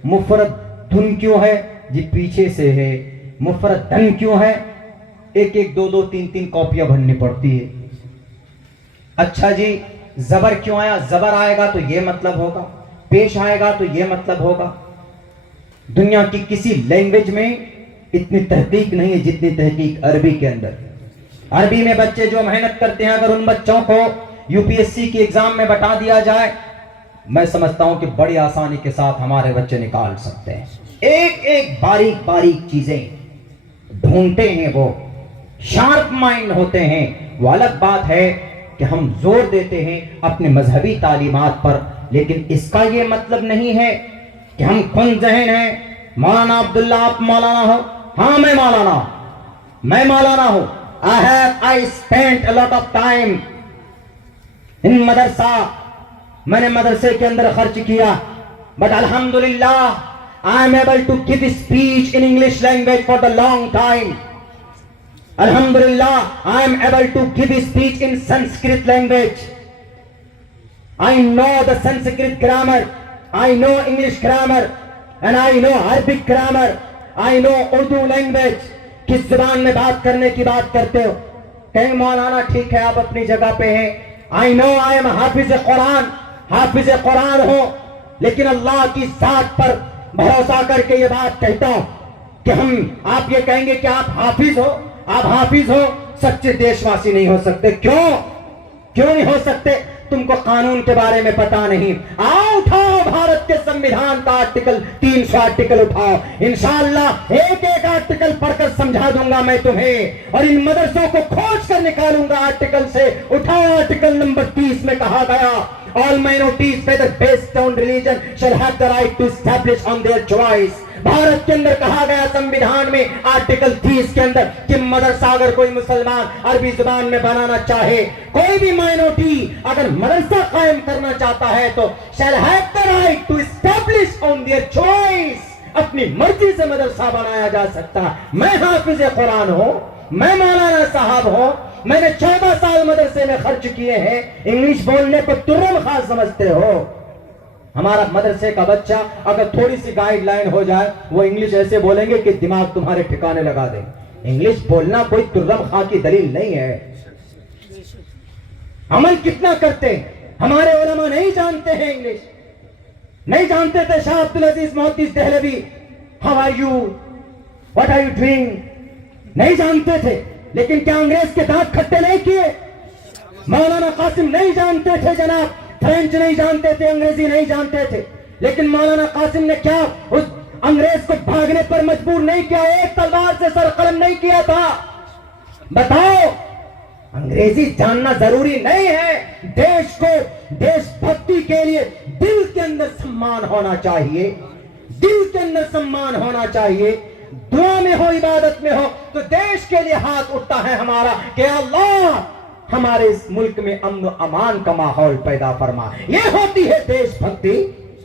مفردن کیوں ہے؟ جی پیچھے سے ہے. مفردن کیوں ہے؟ 1-1 2-2 3-3 کاپیاں بھرنی پڑتی ہے. اچھا جی, زبر کیوں آیا؟ زبر آئے گا تو یہ مطلب ہوگا, پیش آئے گا تو یہ مطلب ہوگا. دنیا کی کسی لینگویج میں اتنی تحقیق نہیں ہے جتنی تحقیق عربی کے اندر. عربی میں بچے جو محنت کرتے ہیں, اگر ان بچوں کو UPSC کی ایگزام میں بتا دیا جائے, میں سمجھتا ہوں کہ بڑی آسانی کے ساتھ ہمارے بچے نکال سکتے ہیں. ایک باریک باریک چیزیں ڈھونڈتے ہیں, وہ شارپ مائنڈ ہوتے ہیں. وہ الگ بات ہے کہ ہم زور دیتے ہیں اپنے مذہبی تعلیمات پر, لیکن اس کا یہ مطلب نہیں ہے کہ ہم کن ذہن ہیں. مولانا عبداللہ آپ مولانا ہو؟ ہاں میں مولانا ہوں. I spent a lot of time in مدرسہ, میں نے مدرسے کے اندر خرچ کیا. But alhamdulillah I am able to give speech in English language for the long time. Alhamdulillah I am able to give speech in Sanskrit language. I know the Sanskrit grammar, I know English grammar, and I know Arabic grammar, I know Urdu language. کس زبان میں بات کرنے کی بات کرتے ہو؟ کہیں مولانا ٹھیک ہے آپ اپنی جگہ پہ ہیں. I know I am حافظ قرآن ہو, لیکن اللہ کی ذات پر بھروسہ کر کے یہ بات کہتا ہوں کہ آپ یہ کہیں گے کہ آپ حافظ ہو, سچے دیش واسی نہیں ہو سکتے. کیوں نہیں ہو سکتے؟ تم کو قانون کے بارے میں پتا نہیں. آؤ اٹھاؤ بھارت کے سنویدھان کا آرٹیکل 300 آرٹیکل اٹھاؤ. انشاءاللہ ایک ایک آرٹیکل پڑھ کر سمجھا دوں گا میں تمہیں, اور ان مدرسوں کو کھوج کر نکالوں گا آرٹیکل سے. اٹھاؤ آرٹیکل نمبر 30 میں کہا گیا all minorities whether based on religion shall have the right to establish on their choice. Bharat کے اندر کہا گیا سنویدھان میں آرٹیکل 30 کے اندر کہ مدرسہ اگر کوئی مسلمان عربی زبان میں بنانا چاہے, کوئی بھی مائنورٹی اگر مدرسہ قائم کرنا چاہتا ہے تو shall have the right to establish on their choice. اپنی مرضی سے مدرسہ بنایا جا سکتا. میں حافظ قرآن ہوں, میں مولانا صاحب ہوں, میں نے 14 سال مدرسے میں خرچ کیے ہیں. انگلش بولنے کو ترم خاص سمجھتے ہو. ہمارا مدرسے کا بچہ اگر تھوڑی سی گائیڈ لائن ہو جائے وہ انگلش ایسے بولیں گے کہ دماغ تمہارے ٹھکانے لگا دیں. انگلش بولنا کوئی ترم خاں کی دلیل نہیں ہے. عمل کتنا کرتے ہیں ہمارے علماء نہیں جانتے ہیں. انگلش نہیں جانتے تھے. Shah Abdul Aziz Muhaddis Dehlavi how are you, what are you doing, نہیں جانتے تھے. لیکن کیا انگریز کے دانت کھٹے نہیں کیے؟ مولانا قاسم نہیں جانتے تھے جناب, فرینچ نہیں جانتے تھے, انگریزی نہیں جانتے تھے, لیکن مولانا قاسم نے کیا اس انگریز کو بھاگنے پر مجبور نہیں کیا, ایک تلوار سے سر قلم نہیں کیا تھا. بتاؤ, انگریزی جاننا ضروری نہیں ہے. دیش کو دیش بھکتی کے لیے دل کے اندر سمان ہونا چاہیے, دل کے اندر سمان ہونا چاہیے. دعا میں ہو, عبادت میں ہو تو دیش کے لیے ہاتھ اٹھتا ہے ہمارا کہ اللہ ہمارے اس ملک میں امن و امان کا ماحول پیدا فرما. یہ ہوتی ہے دیش بھکتی.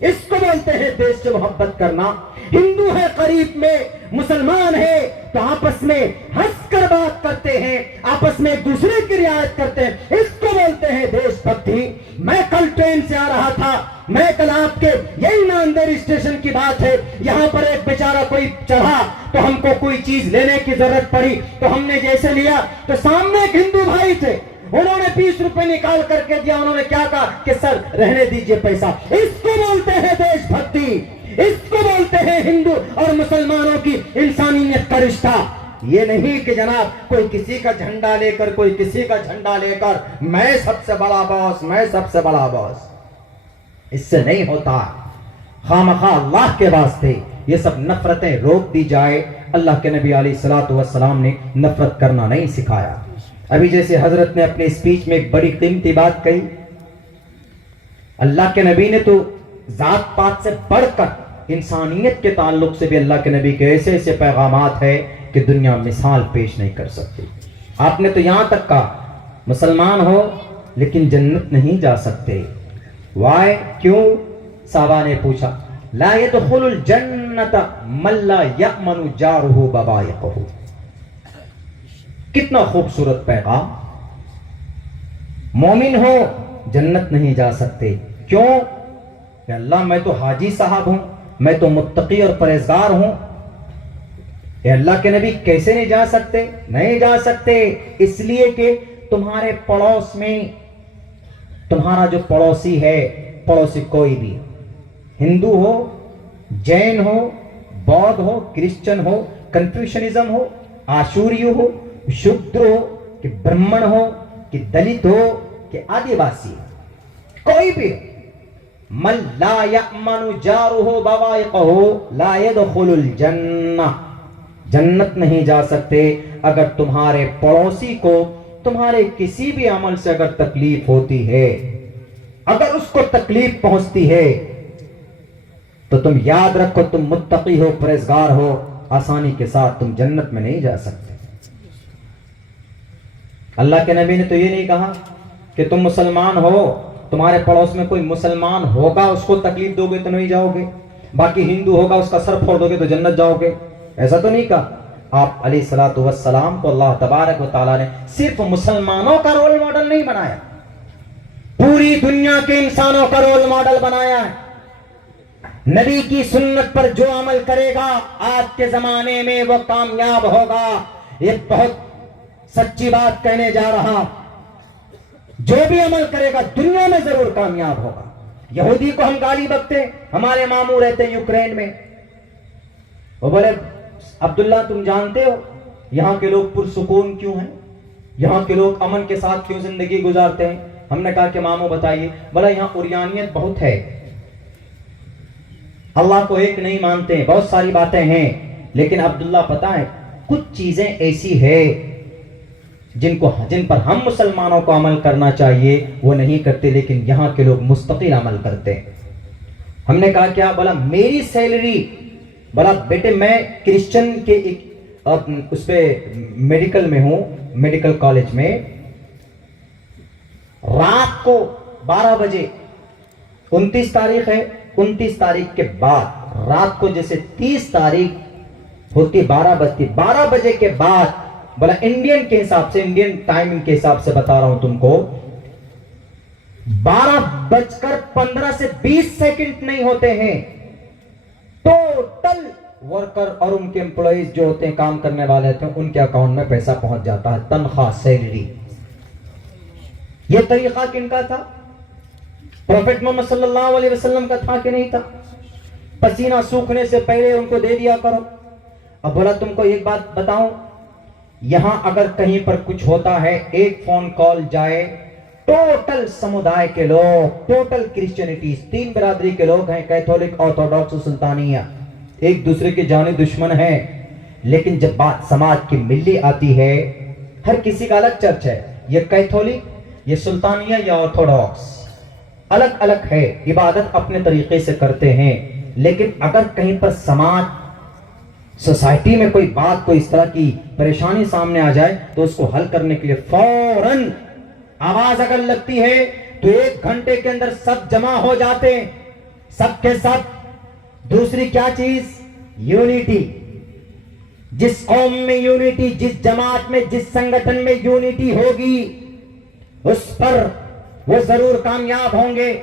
اس کو بولتے ہیں دیش سے محبت کرنا. ہندو ہے قریب میں, مسلمان ہے تو آپس میں ہنس کر بات کرتے ہیں, آپس میں ایک دوسرے کی رعایت کرتے ہیں. اس کو بولتے ہیں دیش بھکتی. میں کل ٹرین سے آ رہا تھا, میں کل آپ کے یہی ناندیڑ اسٹیشن کی بات ہے, یہاں پر ایک بیچارہ کوئی چڑھا تو ہم کو کوئی چیز لینے کی ضرورت پڑی تو ہم نے جیسے لیا تو سامنے ایک ہندو بھائی تھے, انہوں نے 20 روپے نکال کر کے دیا. انہوں نے کیا کہا کہ سر رہنے دیجئے پیسہ. اس کو بولتے ہیں دیش بھکتی. اس کو بولتے ہیں ہندو اور مسلمانوں کی انسانیت کا رشتہ. یہ نہیں کہ جناب کوئی کسی کا جھنڈا لے کر, کوئی کسی کا جھنڈا لے کر میں سب سے بڑا باس, میں سب سے بڑا باس. اس سے نہیں ہوتا. خامخواہ اللہ کے واسطے یہ سب نفرتیں روک دی جائے. اللہ کے نبی علیہ الصلوۃ والسلام نے نفرت کرنا نہیں سکھایا. ابھی جیسے حضرت نے اپنے اسپیچ میں ایک بڑی قیمتی بات کہی, اللہ کے نبی نے تو ذات پات سے بڑھ کر انسانیت کے تعلق سے بھی اللہ کے نبی کے ایسے ایسے پیغامات ہے کہ دنیا مثال پیش نہیں کر سکتی. آپ نے تو یہاں تک کہا مسلمان ہو لیکن جنت نہیں جا سکتے. وائے, کیوں؟ صحابہ نے پوچھا. لا يدخل الجنت من لا یأمن جارہ بوائقہ. کتنا خوبصورت پیغام. مومن ہو جنت نہیں جا سکتے. کیوں؟ کہ اللہ میں تو حاجی صاحب ہوں, میں تو متقی اور پرہیزگار ہوں. اے اللہ کے نبی کیسے نہیں جا سکتے؟ نہیں جا سکتے اس لیے کہ تمہارے پڑوس میں تمہارا جو پڑوسی ہے, پڑوسی کوئی بھی, ہندو ہو, جین ہو, بودھ ہو, کرسچن ہو, کنفیوشنزم ہو, آشوریو ہو, شودر ہو, کہ برہمن ہو, کہ دلت ہو, کہ آدی واسی, کوئی بھی, من لا یأمن جارہ بوائقہ لا يدخل الجنہ. جنت نہیں جا سکتے اگر تمہارے پڑوسی کو تمہارے کسی بھی عمل سے اگر تکلیف ہوتی ہے, اگر اس کو تکلیف پہنچتی ہے تو تم یاد رکھو تم متقی ہو, پرہیزگار ہو, آسانی کے ساتھ تم جنت میں نہیں جا سکتے. اللہ کے نبی نے تو یہ نہیں کہا کہ تم مسلمان ہو, تمہارے پڑوس میں کوئی مسلمان ہوگا اس کو تکلیف دو گے تو نہیں جاؤ گے, باقی ہندو ہوگا اس کا سر پھوڑ دو گے تو جنت جاؤ گے. ایسا تو نہیں کہا. آپ علیہ الصلوۃ والسلام کو اللہ تبارک و تعالیٰ نے صرف مسلمانوں کا رول ماڈل نہیں بنایا, پوری دنیا کے انسانوں کا رول ماڈل بنایا ہے. نبی کی سنت پر جو عمل کرے گا آج کے زمانے میں وہ کامیاب ہوگا. یہ بہت سچی بات کہنے جا رہا, جو بھی عمل کرے گا دنیا میں ضرور کامیاب ہوگا. یہودی کو ہم گالی بکتے, ہمارے ماموں رہتے ہیں یوکرین میں, وہ بولے عبداللہ تم جانتے ہو یہاں کے لوگ پرسکون کیوں ہیں, یہاں کے لوگ امن کے ساتھ کیوں زندگی گزارتے ہیں؟ ہم نے کہا کہ ماموں بتائیے. بولا یہاں عریانیت بہت ہے, اللہ کو ایک نہیں مانتے ہیں, بہت ساری باتیں ہیں, لیکن عبداللہ پتہ ہے کچھ چیزیں ایسی ہے جن پر ہم مسلمانوں کو عمل کرنا چاہیے وہ نہیں کرتے, لیکن یہاں کے لوگ مستقل عمل کرتے ہیں. ہم نے کہا کیا؟ بولا میری سیلری, بولا بیٹے میں کرسچن کے ایک اس پہ میڈیکل میں ہوں, میڈیکل کالج میں, رات کو 12 بجے 29 تاریخ ہے, 29 تاریخ کے بعد رات کو جیسے 30 تاریخ ہوتی 12 بجتی, 12 بجے کے بعد, بولا انڈین کے حساب سے, انڈین ٹائمنگ کے حساب سے بتا رہا ہوں تم کو, 12:15 سے 20 سیکنڈ نہیں ہوتے ہیں, ٹوٹل ورکر اور ان کے امپلائیز جو ہوتے ہیں, کام کرنے والے ہوتے ہیں, ان کے اکاؤنٹ میں پیسہ پہنچ جاتا ہے, تنخواہ, سیلری. یہ طریقہ کن کا تھا؟ پروفیٹ محمد صلی اللہ علیہ وسلم کا تھا کہ نہیں تھا؟ پسینہ سوکھنے سے پہلے ان کو دے دیا کرو. اب بولا تم کو ایک بات بتاؤں, یہاں اگر کہیں پر کچھ ہوتا ہے, ایک فون کال جائے, ٹوٹل سمودائے کے لوگ, ٹوٹل کرسچینٹیز, 3 برادری کے لوگ ہیں, کیتھولک, آرتھوڈاکس اور سلطانیہ, ایک دوسرے کے جانی دشمن ہیں, لیکن جب بات سماج کی ملی آتی ہے, ہر کسی کا الگ چرچ ہے, یہ کیتھولک, یہ سلطانیہ, یا آرتھوڈاکس, الگ الگ ہے, عبادت اپنے طریقے سے کرتے ہیں, لیکن اگر کہیں پر سماج, سوسائٹی میں کوئی بات, کوئی اس طرح کی پریشانی سامنے آ جائے تو اس کو حل کرنے کے لیے فوراً آواز اگر لگتی ہے تو 1 گھنٹے کے اندر سب جمع ہو جاتے ہیں, سب کے سب. دوسری کیا چیز؟ یونیٹی. جس قوم میں یونیٹی, جس جماعت میں, جس سنگٹھن میں یونیٹی ہوگی, اس پر وہ ضرور کامیاب ہوں گے.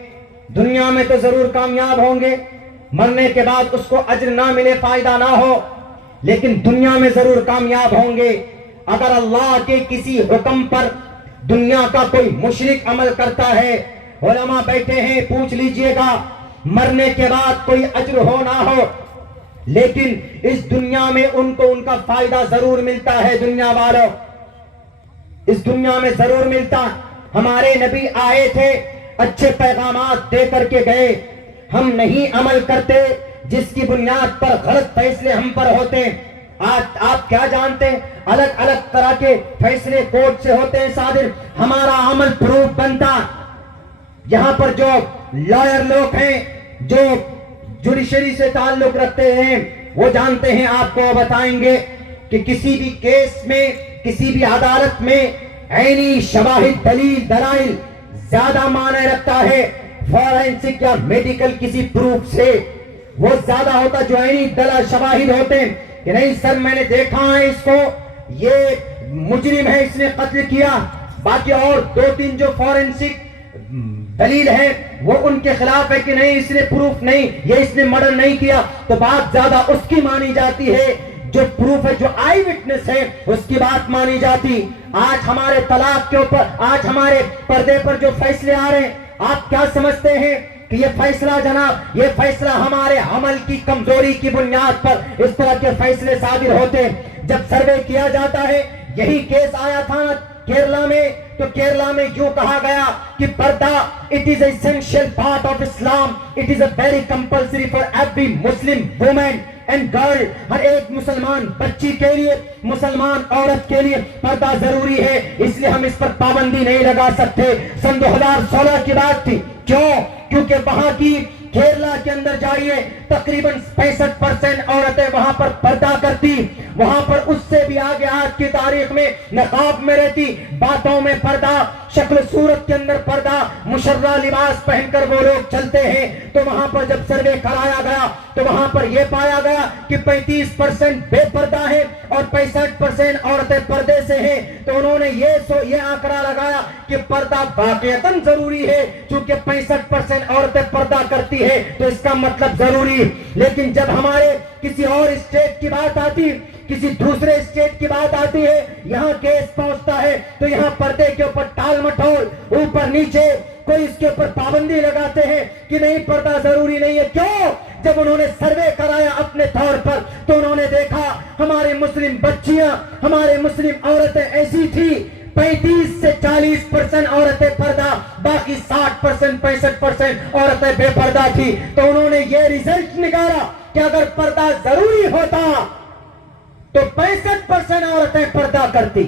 دنیا میں تو ضرور کامیاب ہوں گے, مرنے کے بعد اس کو اجر نہ ملے, فائدہ نہ ہو, لیکن دنیا میں ضرور کامیاب ہوں گے. اگر اللہ کے کسی حکم پر دنیا کا کوئی مشرک عمل کرتا ہے, علماء بیٹھے ہیں, پوچھ لیجئے گا, مرنے کے بعد کوئی اجر ہو نہ ہو, لیکن اس دنیا میں ان کو ان کا فائدہ ضرور ملتا ہے. دنیا والوں, اس دنیا میں ضرور ملتا. ہمارے نبی آئے تھے, اچھے پیغامات دے کر کے گئے, ہم نہیں عمل کرتے, جس کی بنیاد پر غلط فیصلے ہم پر ہوتے ہیں. آج آپ کیا جانتے ہیں, الگ الگ طرح کے فیصلے کورٹ سے ہوتے ہیں صادر, ہمارا عمل پروف بنتا. یہاں پر جو لائر لوگ ہیں, جو جوڈیشری سے تعلق رکھتے ہیں, وہ جانتے ہیں, آپ کو بتائیں گے کہ کسی بھی کیس میں, کسی بھی عدالت میں عینی شواہد, دلیل, دلائل زیادہ معنی رکھتا ہے فورینسک یا میڈیکل کسی پروف سے. وہ زیادہ ہوتا جو عینی دلائل, شواہد ہوتے ہیں کہ نہیں سر میں نے دیکھا ہے اس کو, یہ مجرم ہے, اس نے قتل کیا. باقی اور 2-3 جو فورینسک دلیل ہے وہ ان کے خلاف ہے کہ نہیں اس نے پروف نہیں, یہ اس نے مرڈر نہیں کیا, تو بات زیادہ اس کی مانی جاتی ہے. جو پروف ہے, جو آئی وٹنس ہے, اس کی بات مانی جاتی. آج ہمارے طلاق کے اوپر, آج ہمارے پردے پر جو فیصلے آ رہے ہیں, آپ کیا سمجھتے ہیں کہ یہ فیصلہ جناب, یہ فیصلہ ہمارے عمل کی کمزوری کی بنیاد پر اس طرح کے فیصلے صادر ہوتے ہیں. جب سروے کیا جاتا ہے, یہی کیس آیا تھا کیرلا میں, تو کیرلا میں یوں کہا گیا کہ پردہ it is an essential part of Islam, it is a very compulsory for every Muslim woman and girl. ہر ایک مسلمان بچی کے لیے, مسلمان عورت کے لیے پردہ ضروری ہے, اس لیے ہم اس پر پابندی نہیں لگا سکتے. سن 2016 کی بات تھی. کیوں؟ کیونکہ وہاں کی کیرلا کے اندر جائیے, تقریباً 65% عورتیں وہاں پر پردہ کرتی, وہاں پر اس سے بھی آگے آج کی تاریخ میں نقاب میں رہتی, باتوں میں پردہ, شکل صورت کے اندر پردہ, مشرہ لباس پہن کر وہ لوگ چلتے ہیں. تو وہاں پر جب سروے کرایا گیا تو وہاں پر یہ پایا گیا کہ 35% بے پردہ ہے اور 65% عورتیں پردے سے ہیں. تو انہوں نے یہ آنکڑا لگایا کہ پردہ واقعتاً ضروری ہے, چونکہ 65% عورتیں پردہ کرتی ہے تو اس کا مطلب ضروری. لیکن جب ہمارے کسی اور اسٹیٹ کی بات آتی, کسی دوسرے اسٹیٹ کی بات آتی ہے, یہاں کیس پہنچتا ہے تو یہاں پردے کے اوپر ٹال مٹول, اوپر نیچے, کوئی اس کے اوپر پابندی لگاتے ہیں کہ نہیں پردہ ضروری نہیں ہے. کیوں؟ جب انہوں نے سروے کرایا اپنے طور پر تو انہوں نے دیکھا ہمارے مسلم بچیاں, ہمارے مسلم عورتیں ایسی تھی 35 سے 40% عورتیں پردہ، باقی 60% 65% عورتیں بے پردہ تھی. تو انہوں نے یہ ریزلٹ نکالا کہ اگر پردہ ضروری ہوتا تو 65% عورتیں پردہ کرتی.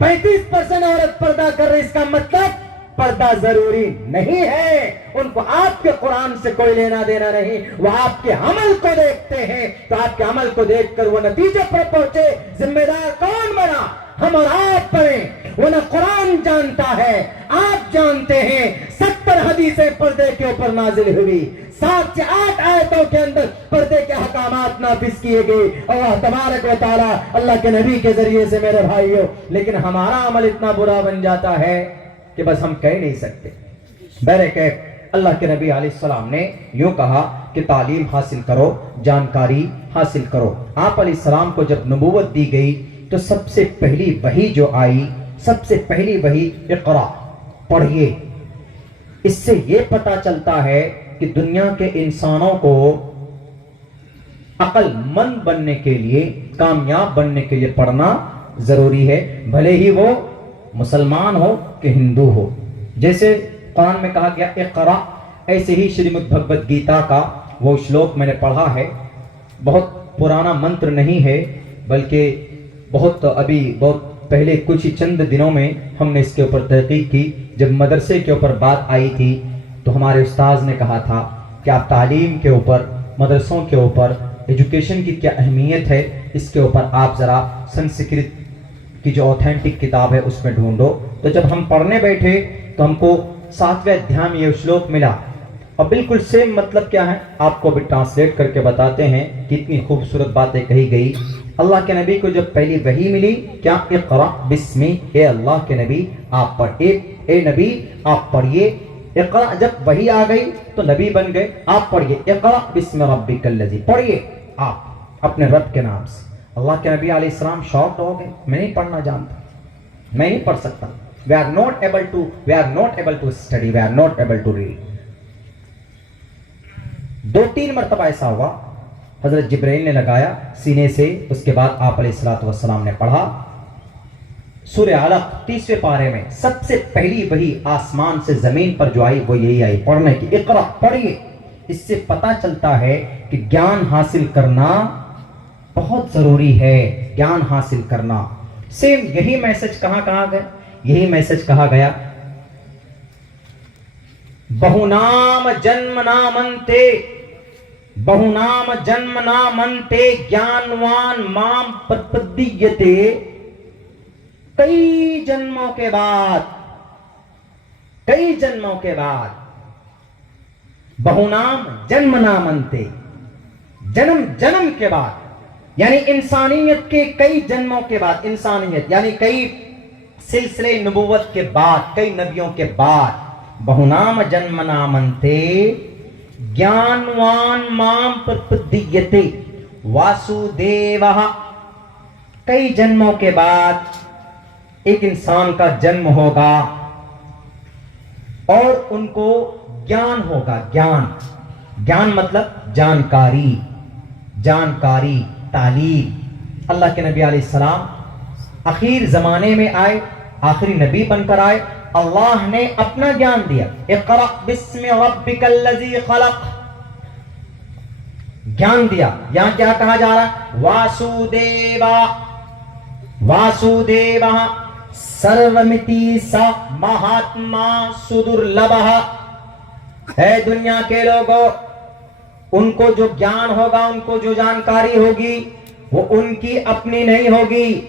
35% عورت پردہ کر رہی، اس کا مطلب پردہ ضروری نہیں ہے. ان کو آپ کے قرآن سے کوئی لینا دینا نہیں، وہ آپ کے عمل کو دیکھتے ہیں. تو آپ کے عمل کو دیکھ کر وہ نتیجے پر پہنچے. ذمہ دار کون بنا؟ ہم اور آپ پڑھیں. وہ نہ قرآن جانتا ہے، آپ جانتے ہیں. 70 حدیثیں پردے کے اوپر نازل ہوئی، 7 سے 8 آیتوں کے اندر پردے کے احکامات نافذ کیے گئے اللہ تبارک و تعالی اللہ کے نبی کے ذریعے سے. میرے بھائیوں، لیکن ہمارا عمل اتنا برا بن جاتا ہے کہ بس ہم کہہ نہیں سکتے. بہرکیف اللہ کے نبی علیہ السلام نے یوں کہا کہ تعلیم حاصل کرو، جانکاری حاصل کرو. آپ علیہ السلام کو جب نبوت دی گئی تو سب سے پہلی وحی جو آئی، سب سے پہلی وحی اقرا، پڑھیے. اس سے یہ پتا چلتا ہے کہ دنیا کے انسانوں کو عقل مند بننے کے لیے، کامیاب بننے کے لیے پڑھنا ضروری ہے، بھلے ہی وہ مسلمان ہو کہ ہندو ہو. جیسے قرآن میں کہا گیا اقرا، ایسے ہی شریمد بھگوت گیتا کا وہ شلوک میں نے پڑھا ہے. بہت پرانا منتر نہیں ہے، بلکہ بہت پہلے کچھ ہی چند دنوں میں ہم نے اس کے اوپر تحقیق کی. جب مدرسے کے اوپر بات آئی تھی تو ہمارے استاذ نے کہا تھا کہ آپ تعلیم کے اوپر، مدرسوں کے اوپر، ایجوکیشن کی کیا اہمیت ہے، اس کے اوپر آپ ذرا سنسکرت کی جو اوتھینٹک کتاب ہے اس میں ڈھونڈو. تو جب ہم پڑھنے بیٹھے تو ہم کو 7ویں ادھیائے میں یہ شلوک ملا، اور بالکل سیم مطلب کیا ہے آپ کو بھی ٹرانسلیٹ کر کے بتاتے ہیں. کتنی خوبصورت باتیں کہی گئی. اللہ کے نبی کو جب پہلی وحی ملی، کیا اقرا بسمی، اے اللہ کے نبی آپ پڑھیے، اے نبی آپ پڑھیے. اقرا جب وحی آ گئی تو نبی بن گئے. آپ پڑھیے اقرا بسم ربک الذی، پڑھیے آپ اپنے رب کے نام سے. اللہ کے نبی علیہ السلام شاکڈ ہو گئے، میں نہیں پڑھنا جانتا، میں نہیں پڑھ سکتا. we are not able to study, we are not able to read. 2-3 مرتبہ ایسا ہوا، حضرت جبرائیل نے لگایا سینے سے. اس کے بعد آپ علیہ السلام نے پڑھا. سورہ علق 30ویں پارے میں سب سے پہلی وحی آسمان سے زمین پر جو آئی وہ یہی آئی، پڑھنے کی. اقرا، پڑھیے. اس سے پتا چلتا ہے کہ گیان حاصل کرنا بہت ضروری ہے، گیان حاصل کرنا. سیم یہی میسج کہاں کہا گیا؟ یہی میسج کہا گیا بہونام جنم نامنتے، بہونام جنم نامنتے گیانوان مام پرپدیتے. کئی جنموں کے بعد، کئی جنموں کے بعد بہونام جنم نامنتے، جنم جنم کے بعد، یعنی انسانیت کے کئی جنموں کے بعد، انسانیت یعنی کئی سلسلے نبوت کے بعد، کئی نبیوں کے بعد، بہونام جنم نامنتے گیانوان مام پرپدیتے واسودیوہ. کئی جنموں کے بعد ایک انسان کا جنم ہوگا اور ان کو گیان ہوگا. گیان، گیان مطلب جانکاری، جانکاری، تعلیم. اللہ کے نبی علیہ السلام آخر زمانے میں آئے، آخری نبی بن کر آئے. اللہ نے اپنا گیان دیا. اقرأ بسم ربک الذی خلق، گیان دیا. یہاں کیا کہا جا رہا ہے؟ واسودیوا، واسودیوا سرومتی سا مہاتما سدرلبھا. اے دنیا کے لوگوں، ان کو جو گیان ہوگا، ان کو جو جانکاری ہوگی، وہ ان کی اپنی نہیں ہوگی،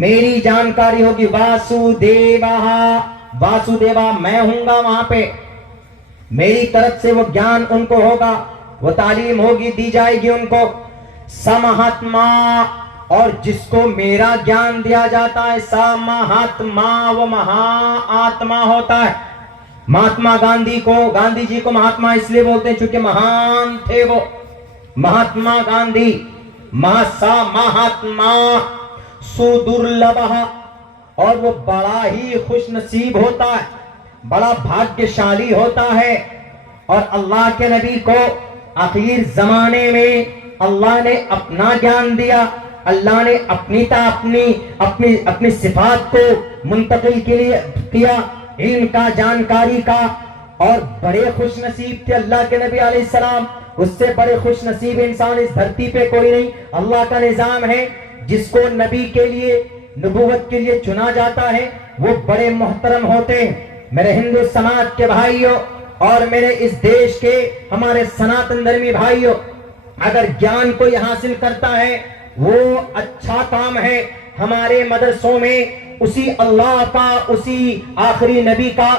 میری جانکاری ہوگی. واسودیوا، واسودیوا میں ہوں گا وہاں پہ، میری طرف سے وہ گیان ان کو ہوگا، وہ تعلیم ہوگی، دی جائے گی ان کو. سمہاتما، اور جس کو میرا گیان دیا جاتا ہے، سمہاتما وہ مہا آتما ہوتا ہے. مہاتما گاندھی کو، گاندھی جی کو مہاتما اس لیے بولتے ہیں چونکہ مہان تھے وہ. مہاتما گاندھی، مہاتما سدرلبھا، اور وہ بڑا ہی خوش نصیب ہوتا ہے، بڑا بھاگیشالی ہوتا ہے. اور اللہ کے نبی کو آخر زمانے میں اللہ نے اپنا گیان دیا. اللہ نے اپنی صفات کو منتقل کے لیے کیا، علم کا، جانکاری کا، اور بڑے خوش نصیب تھے اللہ کے نبی علیہ السلام. اس سے بڑے خوش نصیب انسان اس دھرتی پہ کوئی نہیں. اللہ کا نظام ہے جس کو نبی کے لیے، نبوت کے لیے چنا جاتا ہے وہ بڑے محترم ہوتے ہیں. میرے ہندو سماج کے بھائیوں اور میرے اس دیش کے ہمارے سناتن دھرمی بھائیوں، اگر گیان کوئی حاصل کرتا ہے وہ اچھا کام ہے. ہمارے مدرسوں میں اسی اللہ کا، اسی آخری نبی کا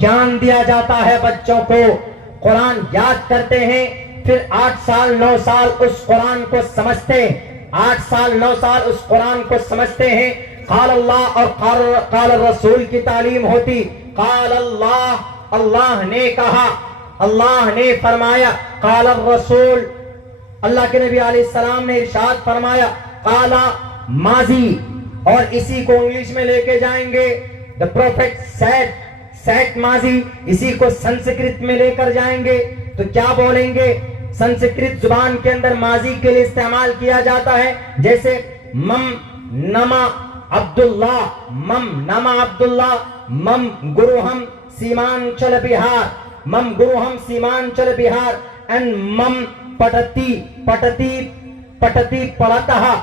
گیان دیا جاتا ہے. بچوں کو قرآن یاد کرتے ہیں، پھر 8 سال 9 سال اس قرآن کو سمجھتے ہیں، 8 سال 9 سال اس قرآن کو سمجھتے ہیں. قال اللہ اور قال الرسول کی تعلیم ہوتی. قال اللہ، اللہ نے کہا، اللہ نے فرمایا. قال الرسول، اللہ کے نبی علیہ السلام نے ارشاد فرمایا. قال ماضی، اور اسی کو انگلش میں لے کے جائیں گے the prophet said، سیٹ ماضی، اسی کو سنسکرت میں لے کر جائیں گے تو کیا بولیں گے؟ سنسکرت زبان کے اندر ماضی کے لیے استعمال کیا جاتا ہے جیسے مم نما عبداللہ، مم نما عبداللہ، مم گروہم سیمانچل بہار، مم گروہم سیمانچل بہار، اینڈ مم پٹتی پٹتی پٹتی پڑتہ.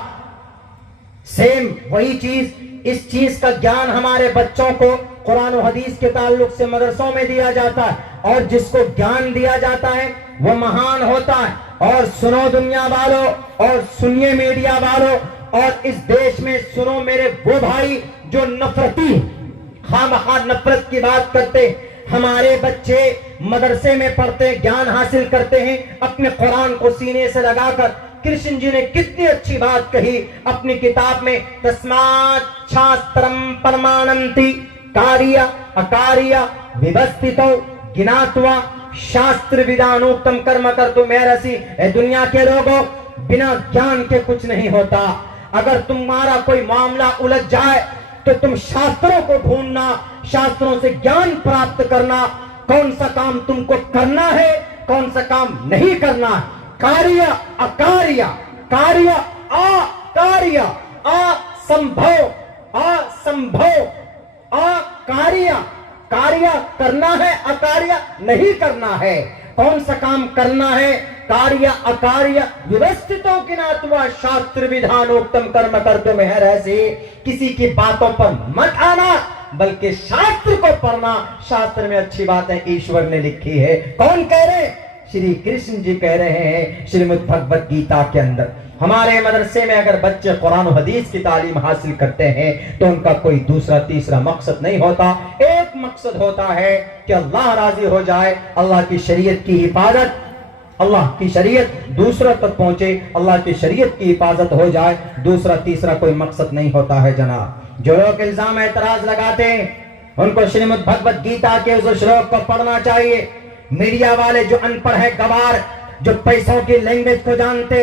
سیم وہی چیز. اس چیز کا گیان ہمارے بچوں کو قرآن و حدیث کے تعلق سے مدرسوں میں دیا جاتا ہے، اور جس کو گیان دیا جاتا ہے وہ مہان ہوتا ہے. اور سنو دنیا والوں، اور سنیے میڈیا والوں، اور اس دیش میں سنو میرے وہ بھائی جو نفرتی، خواہ نفرت کی بات کرتے. ہمارے بچے مدرسے میں پڑھتے، گیان حاصل کرتے ہیں اپنے قرآن کو سینے سے لگا کر. کرشن جی نے کتنی اچھی بات کہی اپنی کتاب میں، تسمات شاسترم پرماننتی کاریہ اکاریہ ویوستھتو گناتوا شاستر ودانوکتم کرم کرتو میرسی. اے دنیا کے لوگوں، بنا گیان کے کچھ نہیں ہوتا. اگر تمہارا کوئی معاملہ الجھ جائے تو تم شاستروں کو ڈھونڈنا، شاستروں سے گیان پراپت کرنا، کون سا کام تم کو کرنا ہے، کون سا کام نہیں کرنا ہے. کاریہ اکاریہ، کاریہ آکاریہ، اسمبھو اسمبھو، آکاریہ، کاریہ کرنا ہے، اکاریہ نہیں کرنا ہے. کون سا کام کرنا ہے؟ کاریہ اکاریہ ویوستھتو گناتوا شاستر ودھانوکتم کرم کرتو مہرسی. کسی کی باتوں پر مت آنا بلکہ شاستر کو پڑھنا. شاستر میں اچھی باتیں ایشور نے لکھی ہے. کون کہہ رہے ہیں؟ شری کرشن جی کہہ رہے ہیں شریمد بھگوت گیتا کے اندر. ہمارے مدرسے میں اگر بچے قرآن و حدیث کی تعلیم حاصل کرتے ہیں تو ان کا کوئی دوسرا تیسرا مقصد نہیں ہوتا. ایک مقصد ہوتا ہے کہ اللہ راضی ہو جائے، اللہ کی شریعت کی حفاظت، اللہ کی شریعت دوسروں تک پہنچے، اللہ کی شریعت کی حفاظت ہو جائے. دوسرا تیسرا کوئی مقصد نہیں ہوتا ہے جناب. جو لوگ الزام اعتراض لگاتے ہیں ان کو شریمد بھگوت گیتا کے اس شلوک کو پڑھنا چاہیے. میڈیا والے جو ان پڑھ ہے گوار، جو پیسوں کی لینگویج کو جانتے،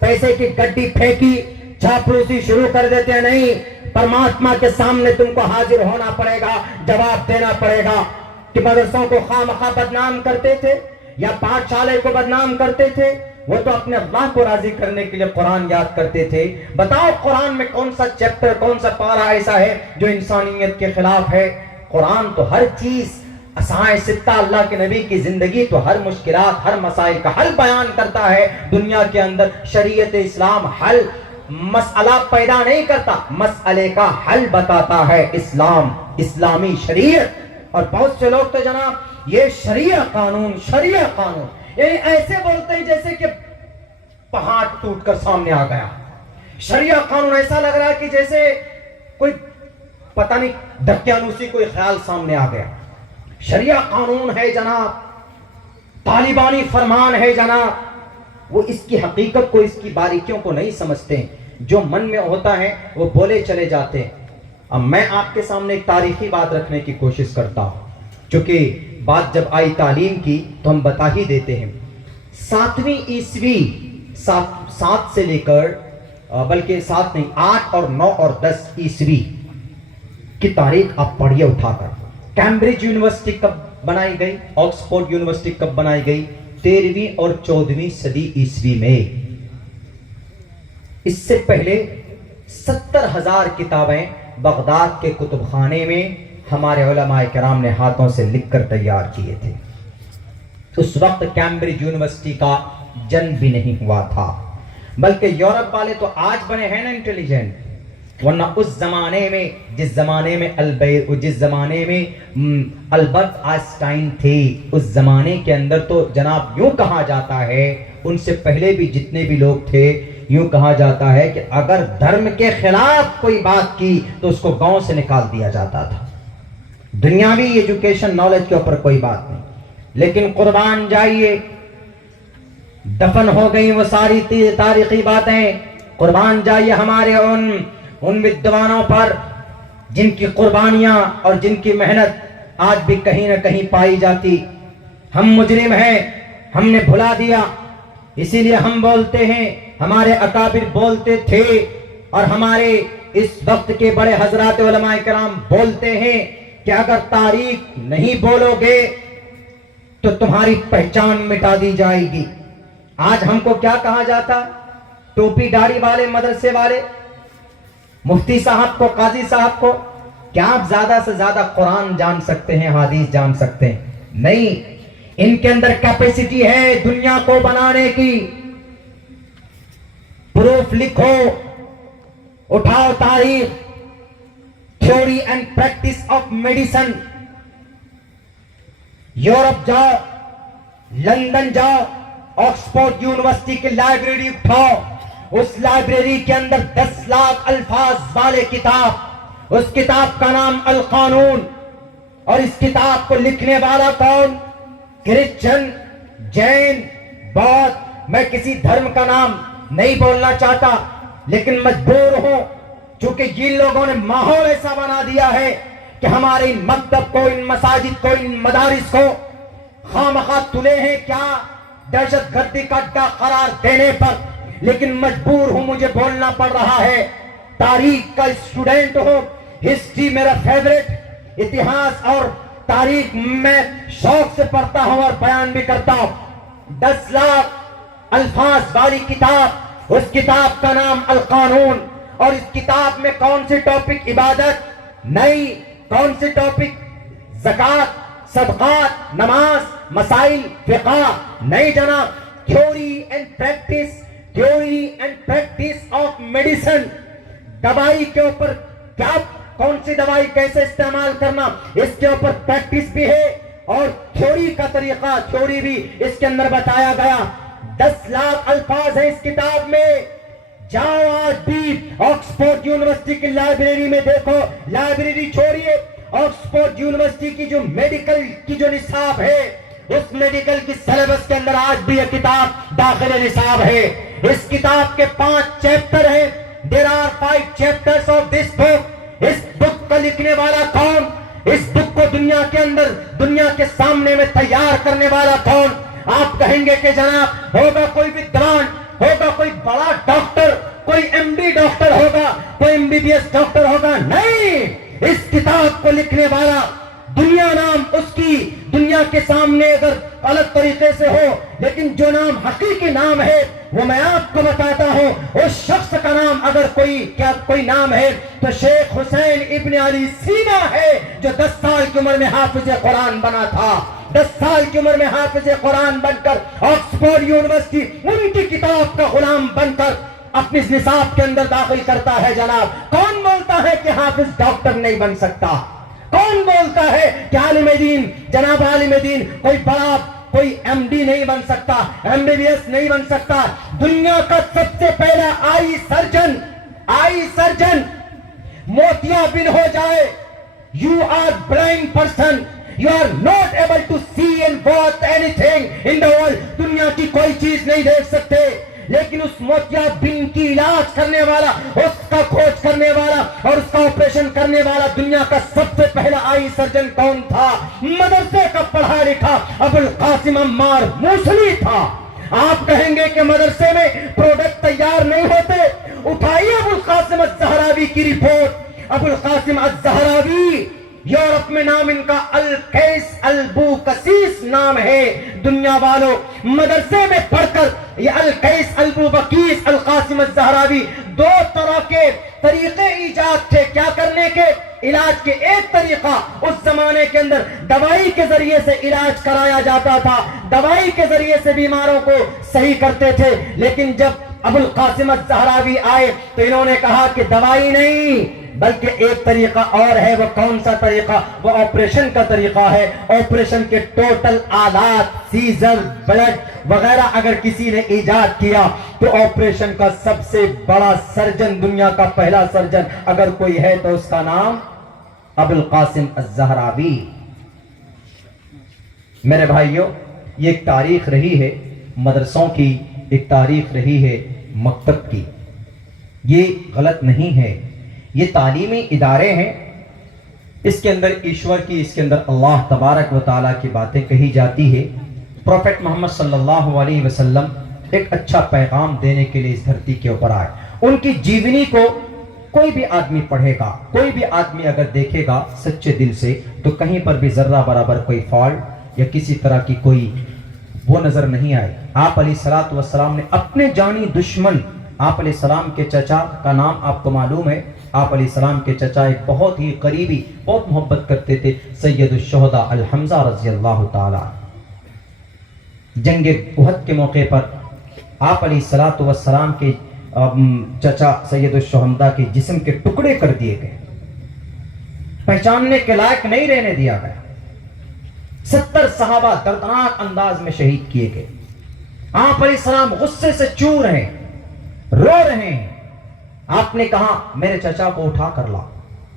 پیسے کی گڈی پھینکی چاپلوسی شروع کر دیتے ہیں. نہیں، پرماتما کے سامنے تم کو حاضر ہونا پڑے گا، جواب دینا پڑے گا. کہ مدرسوں کو خواہ مخواہ بدنام کرتے تھے یا پاٹھ شالے کو بدنام کرتے تھے، وہ تو اپنے اللہ کو راضی کرنے کے لیے قرآن یاد کرتے تھے. بتاؤ قرآن میں کون سا چیپٹر، کون سا پارہ ایسا ہے جو انسانیت کے خلاف ہے؟ قرآن تو ہر چیز، اسماء ستہ، اللہ کے نبی کی زندگی تو ہر مشکلات، ہر مسائل کا حل بیان کرتا ہے. دنیا کے اندر شریعت اسلام حل مسئلہ پیدا نہیں کرتا، مسئلے کا حل بتاتا ہے اسلام، اسلامی شریعت. اور بہت سے لوگ تو جناب یہ شریعہ قانون، شریعہ قانون یعنی ایسے بولتے ہیں جیسے کہ پہاڑ ٹوٹ کر سامنے آ گیا. شریعہ قانون ایسا لگ رہا ہے کہ جیسے کوئی پتہ نہیں دقیانوسی کوئی خیال سامنے آ گیا. شریعہ قانون ہے جناب، طالبانی فرمان ہے جناب. وہ اس کی حقیقت کو، اس کی باریکیوں کو نہیں سمجھتے. جو من میں ہوتا ہے وہ بولے چلے جاتے ہیں. اب میں آپ کے سامنے ایک تاریخی بات رکھنے کی کوشش کرتا ہوں، چونکہ بات جب آئی تعلیم کی تو ہم بتا ہی دیتے ہیں. 7ویں عیسوی، 7 سے لے کر بلکہ 7 نہیں 8 اور 9 اور 10 عیسوی کی تاریخ آپ پڑھیے اٹھا کر. کیمبرج یونیورسٹی کب بنائی گئی؟ آکسفورڈ یونیورسٹی کب بنائی گئی؟ 13ویں اور 14ویں صدی عیسوی میں. اس سے پہلے 70,000 کتابیں بغداد کے کتب خانے میں ہمارے علماء کرام نے ہاتھوں سے لکھ کر تیار کیے تھے. اس وقت کیمبرج یونیورسٹی کا جنم بھی نہیں ہوا تھا، بلکہ یورپ والے تو آج بنے ہیں نا انٹیلیجنٹ، ورنہ اس زمانے میں جس زمانے میں البرٹ آئنسٹائن تھے، اس زمانے کے اندر تو جناب یوں کہا جاتا ہے، ان سے پہلے بھی جتنے بھی لوگ تھے یوں کہا جاتا ہے کہ اگر دھرم کے خلاف کوئی بات کی تو اس کو گاؤں سے نکال دیا جاتا تھا. دنیاوی ایجوکیشن نالج کے اوپر کوئی بات نہیں. لیکن قربان جائیے، دفن ہو گئی وہ ساری تاریخی باتیں. قربان جائیے ہمارے ان ودوانوں پر جن کی قربانیاں اور جن کی محنت آج بھی کہیں نہ کہیں پائی جاتی. ہم مجرم ہیں، ہم نے بھلا دیا، اسی لیے ہم بولتے ہیں، ہمارے اکابر بولتے تھے، اور ہمارے اس وقت کے بڑے حضرات علماء کرام بولتے ہیں کہ اگر تاریخ نہیں بولو گے تو تمہاری پہچان مٹا دی جائے گی. آج ہم کو کیا کہا جاتا؟ ٹوپی داڑھی والے، مدرسے والے، مفتی صاحب کو، قاضی صاحب کو، کیا آپ زیادہ سے زیادہ قرآن جان سکتے ہیں، حدیث جان سکتے ہیں؟ نہیں، ان کے اندر کیپیسٹی ہے دنیا کو بنانے کی. پروف لکھو، اٹھاؤ تاریخ، theory and practice of medicine. Europe جاؤ، لندن جاؤ، آکسفورڈ یونیورسٹی کی لائبریری اٹھاؤ، اس لائبریری کے اندر 10 لاکھ الفاظ والے کتاب، اس کتاب کا نام القانون، اور اس کتاب کو لکھنے والا کون؟ کرسچن، جین، بودھ. میں کسی دھرم کا نام نہیں بولنا چاہتا، لیکن مجبور ہوں، چونکہ یہ لوگوں نے ماحول ایسا بنا دیا ہے کہ ہمارے ان مکتب کو، ان مساجد کو، ان مدارس کو خامخواہ تلے ہیں کیا دہشت گردی کا اڈا قرار دینے پر. لیکن مجبور ہوں، مجھے بولنا پڑ رہا ہے. تاریخ کا اسٹوڈنٹ ہوں، ہسٹری میرا فیوریٹ، اتہاس اور تاریخ میں شوق سے پڑھتا ہوں اور بیان بھی کرتا ہوں. 10 لاکھ الفاظ والی کتاب، اس کتاب کا نام القانون، اور اس کتاب میں کون سے ٹاپک؟ عبادت نہیں. کون سے ٹاپک؟ زکوٰۃ، صدقات، نماز، مسائل فقہ نہیں جناب. Theory and practice of medicine. دوائی کے اوپر کیا، کون سی دوائی کیسے استعمال کرنا، اس کے اوپر پریکٹس بھی ہے، اور تھیوری کا طریقہ، تھیوری بھی اس کے اندر بتایا گیا. 10 لاکھ الفاظ ہیں اس کتاب میں. جاؤ آج بھی آکسفورڈ یونیورسٹی کی لائبریری میں دیکھو. لائبریری چھوڑیے، آکسفورڈ یونیورسٹی کی جو میڈیکل کی جو نصاب ہے، اس میڈیکل کی سلیبس کے اندر آج بھی یہ کتاب داخل نصاب ہے. اس کتاب کے 5 چیپٹر ہیں. There are 5 chapters of this book. اس بک کا لکھنے والا کون؟ اس بک کو دنیا کے اندر، دنیا کے سامنے میں تیار کرنے والا کون؟ آپ کہیں گے کہ جناب ہوگا کوئی ودوان، ہوگا کوئی بڑا ڈاکٹر، کوئی ایم ڈی ڈاکٹر ہوگا، کوئی M B B S doctor ہوگا. نہیں، اس کتاب کو لکھنے والا دنیا نام اس کی دنیا کے سامنے اگر الگ طریقے سے ہو، لیکن جو نام حقیقی نام ہے وہ میں آپ کو بتاتا ہوں. اس شخص کا نام اگر کوئی نام ہے تو شیخ حسین ابن علی سینا ہے، جو 10 سال کی عمر میں حافظ قرآن بنا تھا. 10 سال کی عمر میں حافظ قرآن بن کر آکسفورڈ یونیورسٹی ان کی کتاب کا غلام بن کر اپنی نصاب کے اندر داخل کرتا ہے. جناب کون بولتا ہے کہ حافظ ڈاکٹر نہیں بن سکتا؟ کون بولتا ہے کہ عالم دین، جناب عالم دین کوئی بڑا، کوئی ایم ڈی نہیں بن سکتا، ایم بی بی ایس نہیں بن سکتا؟ دنیا کا سب سے پہلا آئی سرجن موتیا بن ہو جائے. You are blind person, you are not able to see and watch anything in the world. دنیا کی کوئی چیز نہیں دیکھ سکتے، لیکن اس موتیا بن کی علاج کرنے والا، اس کا کھوج کرنے والا اور اس کا آپریشن کرنے والا دنیا کا سب سے پہلا آئی سرجن کون تھا؟ مدرسے کا پڑھا لکھا ابو القاسم عمار موصلی تھا. آپ کہیں گے کہ مدرسے میں پروڈکٹ تیار نہیں ہوتے، اٹھائیے ابو القاسم الزہراوی کی رپورٹ. ابو القاسم الزہراوی، یورپ میں نام ان کا القیس البوکسیس نام ہے. دنیا والوں، مدرسے میں پڑھ کر یہ القیس البوکسیس القاسم الزہراوی 2 طرح کے طریقے ایجاد تھے کیا کرنے زمانے کے علاج کے ایک طریقہ، اس زمانے کے اندر دوائی کے ذریعے سے علاج کرایا جاتا تھا، دوائی کے ذریعے سے بیماروں کو صحیح کرتے تھے. لیکن جب ابو القاسم الزہراوی آئے تو انہوں نے کہا کہ دوائی نہیں بلکہ ایک طریقہ اور ہے. وہ کون سا طریقہ؟ وہ آپریشن کا طریقہ ہے. آپریشن کے ٹوٹل آلات، سیزر، بلڈ وغیرہ اگر کسی نے ایجاد کیا تو آپریشن کا سب سے بڑا سرجن، دنیا کا پہلا سرجن اگر کوئی ہے تو اس کا نام ابو القاسم الزہراوی. میرے بھائیوں، یہ ایک تاریخ رہی ہے مدرسوں کی، ایک تاریخ رہی ہے مکتب کی. یہ غلط نہیں ہے، یہ تعلیمی ادارے ہیں. اس کے اندر ایشور کی، اس کے اندر اللہ تبارک و تعالیٰ کی باتیں کہی جاتی ہے. پروفیٹ محمد صلی اللہ علیہ وسلم ایک اچھا پیغام دینے کے لیے اس دھرتی کے اوپر آئے. ان کی جیونی کو کوئی بھی آدمی پڑھے گا، کوئی بھی آدمی اگر دیکھے گا سچے دل سے تو کہیں پر بھی ذرہ برابر کوئی فالٹ یا کسی طرح کی کوئی وہ نظر نہیں آئے. آپ علیہ الصلوۃ والسلام نے اپنے جانی دشمن، آپ علیہ السلام کے چچا کا نام آپ کو معلوم ہے، آپ علیہ السلام کے چچا ایک بہت ہی قریبی، بہت محبت کرتے تھے، سید الشہداء الحمزہ رضی اللہ تعالی. جنگ احد کے موقع پر آپ علیہ الصلوۃ والسلام کے چچا سید الشہداء کے جسم کے ٹکڑے کر دیے گئے، پہچاننے کے لائق نہیں رہنے دیا گیا. 70 صحابہ دردناک انداز میں شہید کیے گئے. آپ علیہ السلام غصے سے چور ہیں، رو رہے ہیں. آپ نے کہا میرے چچا کو اٹھا کر لا،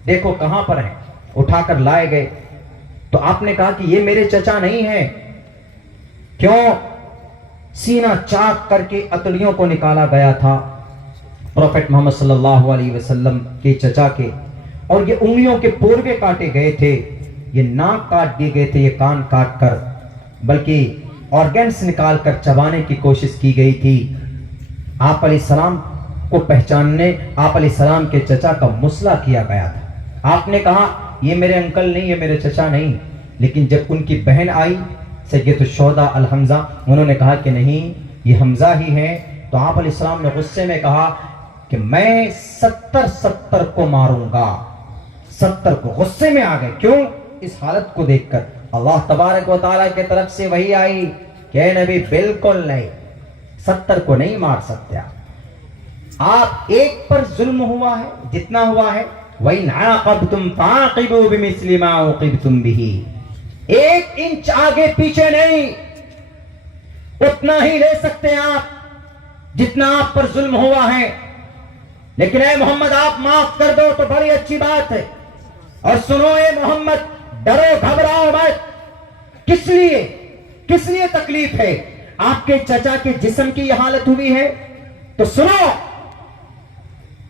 دیکھو کہاں پر ہیں. اٹھا کر لائے گئے تو آپ نے کہا کہ یہ میرے چچا نہیں ہیں. کیوں؟ سینہ چاک کر کے اتڑیوں کو نکالا گیا تھا پروفیٹ محمد صلی اللہ علیہ وسلم کے چچا کے، اور یہ انگلیوں کے پوروے کاٹے گئے تھے، یہ ناک کاٹ دیے گئے تھے، یہ کان کاٹ کر، بلکہ آرگنز نکال کر چبانے کی کوشش کی گئی تھی. آپ علیہ السلام کو پہچاننے آپ علیہ السلام کے چچا کا مسئلہ کیا گیا تھا. آپ نے کہا یہ میرے انکل نہیں، یہ میرے چچا نہیں. لیکن جب ان کی بہن آئی سید الشہداء الحمزہ، انہوں نے کہا کہ نہیں یہ حمزہ ہی ہیں. تو آپ علیہ السلام نے غصے میں کہا کہ میں 70 کو ماروں گا. 70 کو غصے میں آ گئے. کیوں؟ اس حالت کو دیکھ کر. اللہ تبارک و تعالیٰ کی طرف سے وحی آئی کہ اے نبی بالکل نہیں، 70 کو نہیں مار سکتے. آپ ایک پر ظلم ہوا ہے جتنا ہوا ہے، وَإِنْ عَاقَبْتُمْ فَعَاقِبُوا بِمِثْلِ مَا عُوقِبْتُمْ بِهِ. 1 انچ آگے پیچھے نہیں، اتنا ہی لے سکتے ہیں آپ جتنا آپ پر ظلم ہوا ہے. لیکن اے محمد آپ معاف کر دو تو بڑی اچھی بات ہے. اور سنو اے محمد، ڈرو گھبراؤ مت. کس لیے تکلیف ہے؟ آپ کے چچا کے جسم کی یہ حالت ہوئی ہے تو سنو،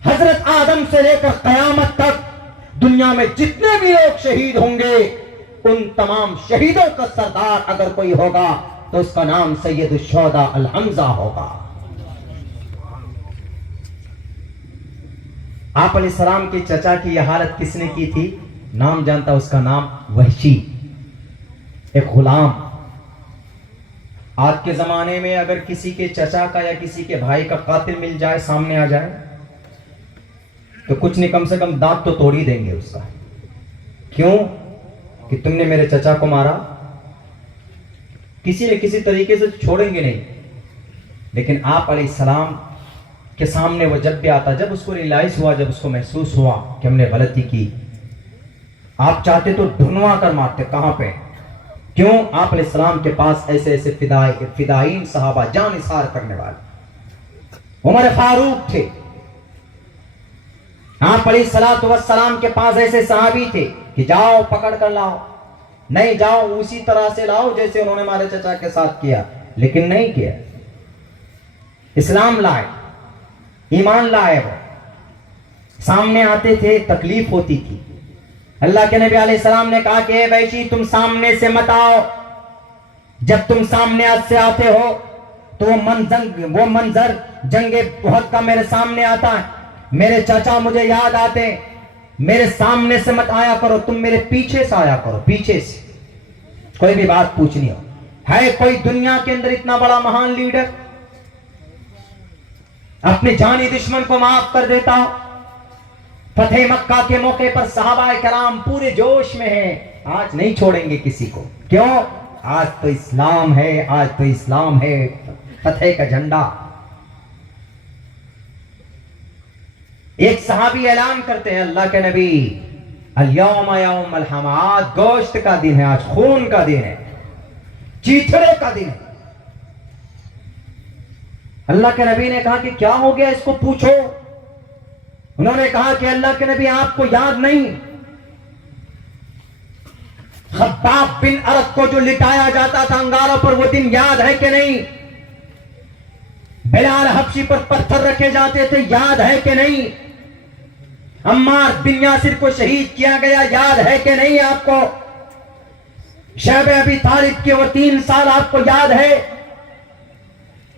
حضرت آدم سے لے کر قیامت تک دنیا میں جتنے بھی لوگ شہید ہوں گے، ان تمام شہیدوں کا سردار اگر کوئی ہوگا تو اس کا نام سید الشہداء الحمزہ ہوگا. آپ علیہ السلام کے چچا کی یہ حالت کس نے کی تھی؟ نام جانتا، اس کا نام وحشی، ایک غلام. آج کے زمانے میں اگر کسی کے چچا کا یا کسی کے بھائی کا قاتل مل جائے، سامنے آ جائے تو کچھ نہیں، کم سے کم دانت تو توڑ ہی دیں گے اس کا. کیوں؟ کہ تم نے میرے چچا کو مارا. کسی نہ کسی طریقے سے چھوڑیں گے نہیں. لیکن آپ علیہ السلام کے سامنے وہ جب بھی آتا، جب اس کو ریلائز ہوا، جب اس کو محسوس ہوا کہ ہم نے غلطی کی، آپ چاہتے تو ڈھونڈوا کر مارتے. کہاں پہ؟ کیوں؟ آپ علیہ السلام کے پاس ایسے ایسے فدائین صحابہ، جان اظہار کرنے والے عمر فاروق تھے. آپ علیہ السلام کے پاس ایسے صحابی تھے کہ جاؤ پکڑ کر لاؤ. نہیں، جاؤ اسی طرح سے لاؤ جیسے انہوں نے ہمارے چچا کے ساتھ کیا. لیکن نہیں کیا. اسلام لائے، ایمان لائے. وہ سامنے آتے تھے، تکلیف ہوتی تھی. اللہ کے نبی علیہ السلام نے کہا کہ اے وحشی تم سامنے سے مت آؤ. جب تم سامنے سے آتے ہو تو وہ منظر جنگ احد کا میرے سامنے آتا ہے. میرے چچا مجھے یاد آتے. میرے سامنے سے مت آیا کرو، تم میرے پیچھے سے آیا کرو. پیچھے سے کوئی بھی بات پوچھنی ہو. ہے کوئی دنیا کے اندر اتنا بڑا مہان لیڈر اپنے جانی دشمن کو معاف کر دیتا ہو؟ فتح مکہ کے موقع پر صحابہ کرام پورے جوش میں ہیں، آج نہیں چھوڑیں گے کسی کو. کیوں؟ آج تو اسلام ہے، آج تو اسلام ہے، فتح کا جھنڈا. ایک صحابی اعلان کرتے ہیں اللہ کے نبی الیوم یوم الحماد، گوشت کا دن ہے، آج خون کا دن ہے، چیتھڑے کا دن ہے. اللہ کے نبی نے کہا کہ کیا ہو گیا، اس کو پوچھو. انہوں نے کہا کہ اللہ کے نبی آپ کو یاد نہیں خباب بن ارت کو جو لٹایا جاتا تھا انگاروں پر، وہ دن یاد ہے کہ نہیں؟ بلال حبشی پر پتھر رکھے جاتے تھے، یاد ہے کہ نہیں؟ عمار بن یاسر کو شہید کیا گیا، یاد ہے کہ نہیں آپ کو؟ شیب ابی طالب کے وہ 3 سال آپ کو یاد ہے؟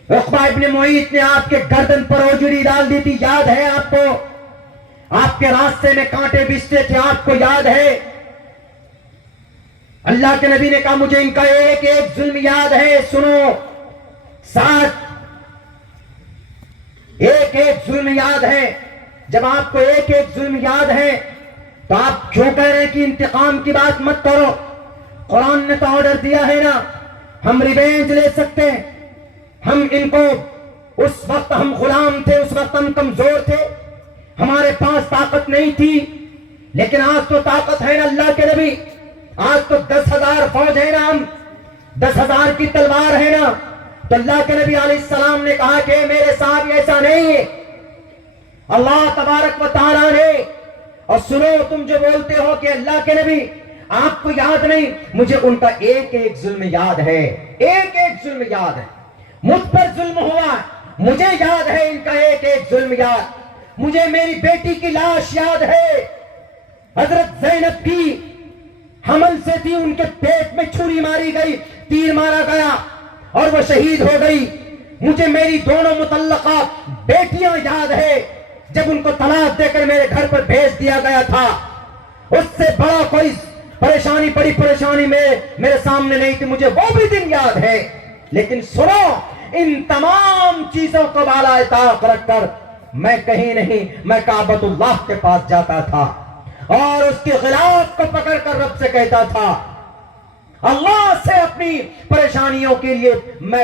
عقبہ ابن معیط نے آپ کے گردن پر اوجری ڈال دی تھی، یاد ہے آپ کو؟ آپ کے راستے میں کانٹے بچتے تھے، آپ کو یاد ہے؟ اللہ کے نبی نے کہا مجھے ان کا ایک ایک ظلم یاد ہے، سنو. ساتھ ایک ایک ظلم یاد ہے. جب آپ کو ایک ایک ظلم یاد ہے تو آپ کیوں کہہ رہے ہیں کہ انتقام کی بات مت کرو؟ قرآن نے تو آرڈر دیا ہے نا، ہم ریونج لے سکتے ہیں. ہم ان کو، اس وقت ہم غلام تھے، اس وقت ہم کمزور تھے، ہمارے پاس طاقت نہیں تھی، لیکن آج تو طاقت ہے نا اللہ کے نبی. آج تو 10,000 فوج ہے نا، ہم 10,000 کی تلوار ہے نا. تو اللہ کے نبی علیہ السلام نے کہا کہ میرے ساتھ ایسا نہیں ہے. اللہ تبارک و تعالیٰ نے، اور سنو تم جو بولتے ہو کہ اللہ کے نبی آپ کو یاد نہیں، مجھے ان کا ایک ایک ظلم یاد ہے، ایک ایک ظلم یاد ہے. مجھ پر ظلم ہوا، مجھے یاد ہے ان کا ایک ایک ظلم یاد. مجھے میری بیٹی کی لاش یاد ہے، حضرت زینب کی حمل سے تھی، ان کے پیٹ میں چھری ماری گئی، تیر مارا گیا اور وہ شہید ہو گئی. مجھے میری دونوں مطلقہ بیٹیاں یاد ہے، جب ان کو طلاق دے کر میرے گھر پر بھیج دیا گیا تھا. اس سے بڑا کوئی پریشانی، بڑی پریشانی میرے سامنے نہیں تھی، مجھے وہ بھی دن یاد ہے. لیکن سنو، ان تمام چیزوں کو بالائے طاق رکھ کر میں کہیں نہیں، میں کعبۃ اللہ کے پاس جاتا تھا اور اس کے غلاف کو پکڑ کر رب سے کہتا تھا، اللہ سے اپنی پریشانیوں کے لیے میں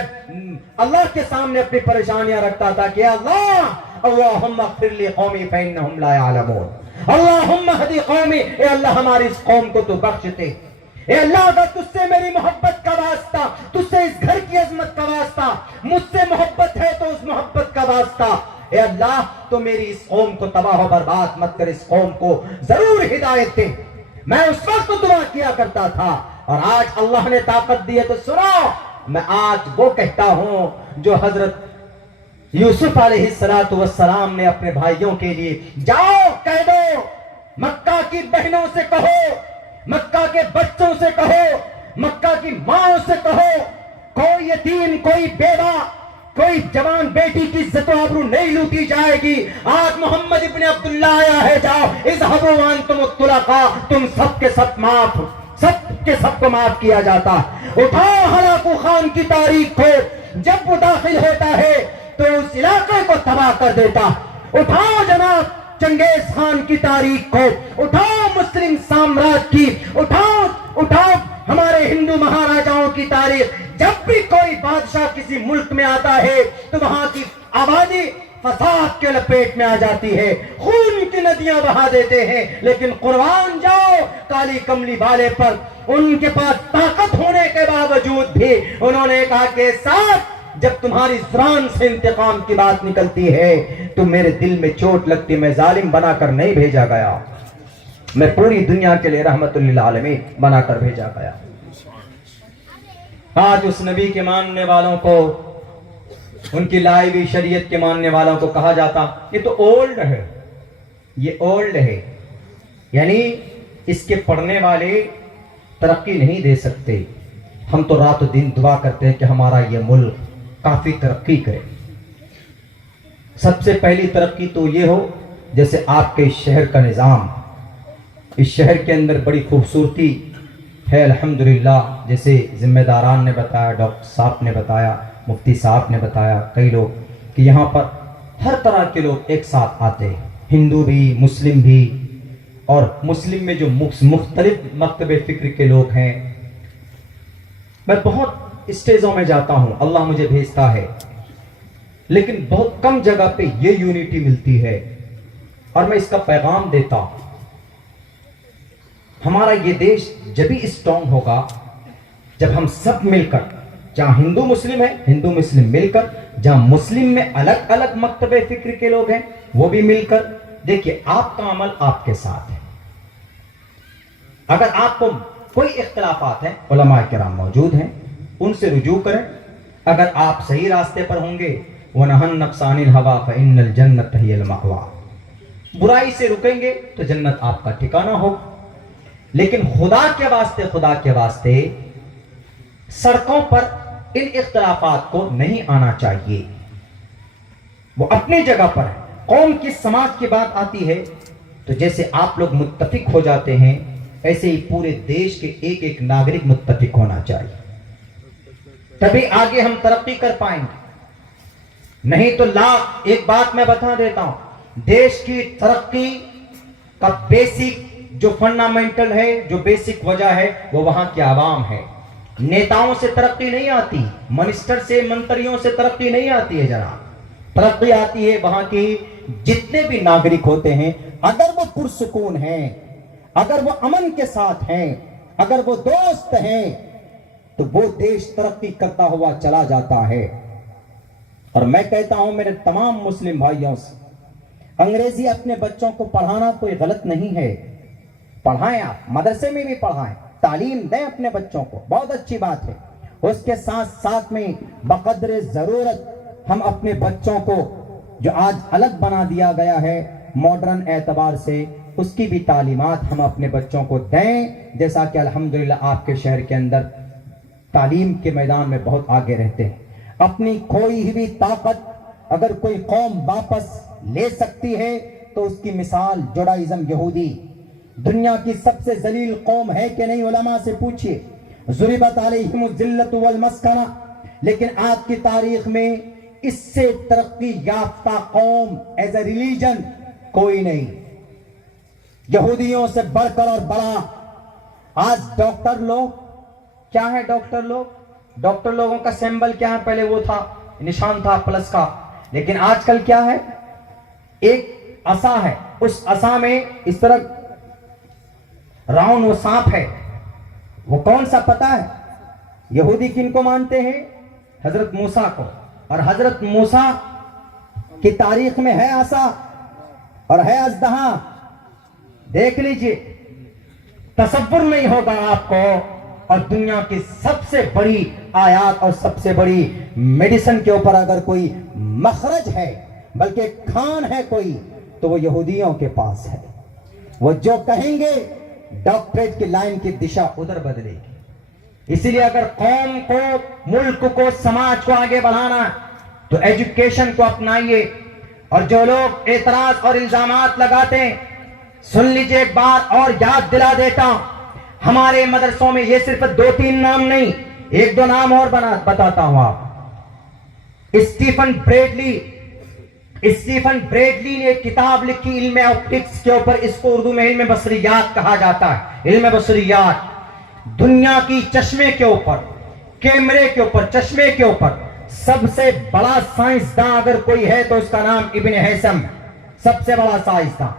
اللہ کے سامنے اپنی پریشانیاں رکھتا تھا کہ اللہ، اللہم اغفر لی قومی فإنہم لا یعلمون، اللہم اہدی قومی، اے اللہ ہماری اس قوم کو تو بخش دے. اے اللہ اگر تجھ سے میری محبت کا واسطہ، تجھ سے اس گھر کی عظمت کا واسطہ، مجھ سے محبت ہے تو اس محبت کا واسطہ، اے اللہ تو میری اس قوم کو تباہ و برباد مت کر، اس قوم کو ضرور ہدایت دے. میں اس وقت دعا کیا کرتا تھا، اور آج اللہ نے طاقت دی ہے تو سنو، میں آج وہ کہتا ہوں جو حضرت یوسف علیہ السلام نے اپنے بھائیوں کے لیے، جاؤ کہہ دو، مکہ کی بہنوں سے کہو، مکہ کے بچوں سے کہو، مکہ کی ماں سے کہو، کوئی یتیم، کوئی بیوہ، کوئی جوان بیٹی کی عزت و آبرو نہیں لوٹی جائے گی. آج محمد ابن عبداللہ آیا ہے، جاؤ اذهبوا وانتم الطلقاء، تم سب کے سب معاف، سب کے سب کو معاف کیا جاتا. اٹھاؤ ہلاکو خان کی تاریخ کو، جب وہ داخل ہوتا ہے تو اس علاقے کو تباہ کر دیتا. اٹھاؤ جناب چنگیز خان کی تاریخ کو، اٹھاؤ مسلم سامراج کی، اٹھاؤ ہمارے ہندو مہاراجاؤں کی تاریخ. جب بھی کوئی بادشاہ کسی ملک میں آتا ہے تو وہاں کی آبادی فساد کے لپیٹ میں آ جاتی ہے، خون کی ندیاں بہا دیتے ہیں. لیکن قربان جاؤ کالی کملی والے پر، ان کے پاس طاقت ہونے کے باوجود بھی انہوں نے کہا کہ ساتھ جب تمہاری زبان سے انتقام کی بات نکلتی ہے تو میرے دل میں چوٹ لگتی. میں ظالم بنا کر نہیں بھیجا گیا، میں پوری دنیا کے لیے رحمت للعالمین بنا کر بھیجا گیا. آج اس نبی کے ماننے والوں کو، ان کی لائی ہوئی شریعت کے ماننے والوں کو کہا جاتا یہ تو اولڈ ہے، یہ اولڈ ہے، یعنی اس کے پڑھنے والے ترقی نہیں دے سکتے. ہم تو رات و دن دعا کرتے ہیں کہ ہمارا یہ ملک کافی ترقی کرے. سب سے پہلی ترقی تو یہ ہو جیسے آپ کے اس شہر کا نظام، اس شہر کے اندر بڑی خوبصورتی ہے الحمدللہ. جیسے ذمہ داران نے بتایا، ڈاکٹر صاحب نے بتایا، مفتی صاحب نے بتایا، کئی لوگ، کہ یہاں پر ہر طرح کے لوگ ایک ساتھ آتے ہیں. ہندو بھی مسلم بھی، اور مسلم میں جو مختلف مکتب فکر کے لوگ ہیں، میں بہت اسٹیجوں میں جاتا ہوں، اللہ مجھے بھیجتا ہے، لیکن بہت کم جگہ پہ یہ یونٹی ملتی ہے، اور میں اس کا پیغام دیتا ہوں۔ ہمارا یہ دیش جبھی اسٹرانگ ہوگا جب ہم سب مل کر، جہاں ہندو مسلم ہے ہندو مسلم مل کر، جہاں مسلم میں الگ الگ مکتب فکر کے لوگ ہیں وہ بھی مل کر۔ دیکھیے آپ کا عمل آپ کے ساتھ ہے، اگر آپ کو کوئی اختلافات ہیں علماء کرام موجود ہیں، ان سے رجوع کریں۔ اگر آپ صحیح راستے پر ہوں گے، وَنَهَى النَّفْسَ عَنِ الْهَوَىٰ فَإِنَّ الْجَنَّةَ هِيَ الْمَأْوَىٰ، برائی سے رکیں گے تو جنت آپ کا ٹھکانہ ہو۔ لیکن خدا کے واسطے سڑکوں پر ان اختلافات کو نہیں آنا چاہیے، وہ اپنی جگہ پر ہے۔ قوم کی سماج کی بات آتی ہے تو جیسے آپ لوگ متفق ہو جاتے ہیں، ایسے ہی پورے دیش کے ایک ایک ناگرک متفق ہونا چاہیے، تبھی آگے ہم ترقی کر پائیں گے۔ نہیں تو ایک بات میں بتا دیتا ہوں، دیش کی ترقی کا بیسک جو فنڈامنٹل ہے، جو بیسک وجہ ہے، وہ وہاں کی عوام ہے۔ نیتاؤں سے ترقی نہیں آتی، منسٹر سے منتریوں سے ترقی نہیں آتی ہے جناب، ترقی آتی ہے وہاں کی جتنے بھی ناگرک ہوتے ہیں، اگر وہ پرسکون ہیں، اگر وہ امن کے ساتھ ہیں، اگر وہ دوست ہیں، تو وہ دیش ترقی کرتا ہوا چلا جاتا ہے۔ اور میں کہتا ہوں میرے تمام مسلم بھائیوں سے، انگریزی اپنے بچوں کو پڑھانا کوئی غلط نہیں ہے، پڑھائیں، آپ مدرسے میں بھی پڑھائیں، تعلیم دیں اپنے بچوں کو، بہت اچھی بات ہے۔ اس کے ساتھ ساتھ میں بقدر ضرورت ہم اپنے بچوں کو، جو آج الگ بنا دیا گیا ہے ماڈرن اعتبار سے، اس کی بھی تعلیمات ہم اپنے بچوں کو دیں، جیسا کہ الحمدللہ آپ کے شہر کے اندر تعلیم کے میدان میں بہت آگے رہتے ہیں۔ اپنی کھوئی ہوئی طاقت اگر کوئی قوم واپس لے سکتی ہے تو اس کی مثال جوڈائزم یہودی، دنیا کی سب سے ذلیل قوم ہے کہ نہیں؟ علماء سے پوچھئے، ضربت علیہم الذلۃ والمسکنہ، لیکن آج کی تاریخ میں اس سے ترقی یافتہ قوم ایز اے ریلیجن کوئی نہیں، یہودیوں سے بڑھ کر اور بڑا۔ آج ڈاکٹر لوگ کیا ہے؟ ڈاکٹر لوگوں کا سمبل کیا ہے؟ پہلے وہ تھا، نشان تھا پلس کا، لیکن آج کل کیا ہے؟ ایک عصا ہے، اس عصا میں اس طرح راؤنڈ وہ سانپ ہے، وہ کون سا پتا ہے؟ یہودی کن کو مانتے ہیں؟ حضرت موسیٰ کو، اور حضرت موسیٰ کی تاریخ میں ہے عصا اور ہے اژدہا، دیکھ لیجئے، تصور نہیں ہوگا آپ کو۔ اور دنیا کی سب سے بڑی آیات اور سب سے بڑی میڈیسن کے اوپر اگر کوئی مخرج ہے، بلکہ کھان ہے کوئی، تو وہ یہودیوں کے پاس ہے۔ وہ جو کہیں گے ڈاکٹریٹ کی لائن کی دشا ادھر بدلے گی۔ اسی لیے اگر قوم کو، ملک کو، سماج کو آگے بڑھانا تو ایجوکیشن کو اپنائیے۔ اور جو لوگ اعتراض اور الزامات لگاتے ہیں، سن لیجئے ایک بات اور یاد دلا دیتا ہوں، ہمارے مدرسوں میں یہ صرف 2-3 نام نہیں، 1-2 نام اور بتاتا ہوں آپ۔ اسٹیفن بریڈلی نے ایک کتاب لکھی علم آپٹکس کے اوپر، اس کو اردو میں علم بصریات کہا جاتا ہے۔ علم بصریات دنیا کی چشمے کے اوپر، کیمرے کے اوپر، چشمے کے اوپر سب سے بڑا سائنسداں اگر کوئی ہے تو اس کا نام ابن ہیثم، سب سے بڑا سائنسداں۔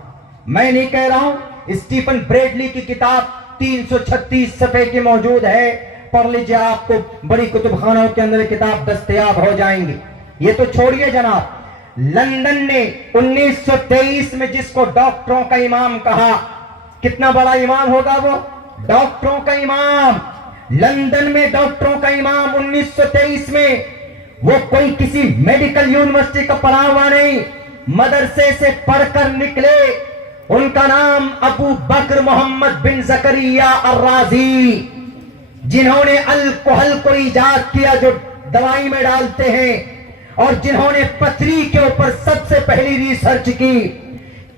میں نہیں کہہ رہا ہوں، اسٹیفن بریڈلی کی کتاب 336 صفحے کی موجود ہے، پڑھ لیجئے، آپ کو بڑی کتب خانوں کے اندر کتاب دستیاب ہو جائیں گی۔ یہ تو چھوڑیے جناب، لندن نے 1923 میں جس کو ڈاکٹروں کا امام کہا، کتنا بڑا امام ہوگا وہ؟ ڈاکٹروں کا امام، لندن میں ڈاکٹروں کا امام 1923 میں، وہ کوئی کسی میڈیکل یونیورسٹی کا پڑھا ہوا نہیں، مدرسے سے پڑھ کر نکلے۔ ان کا نام ابو بکر محمد بن زکریا الرازی، جنہوں نے الکحل کو ایجاد کیا جو دوائی میں ڈالتے ہیں، اور جنہوں نے پتھری کے اوپر سب سے پہلی ریسرچ کی۔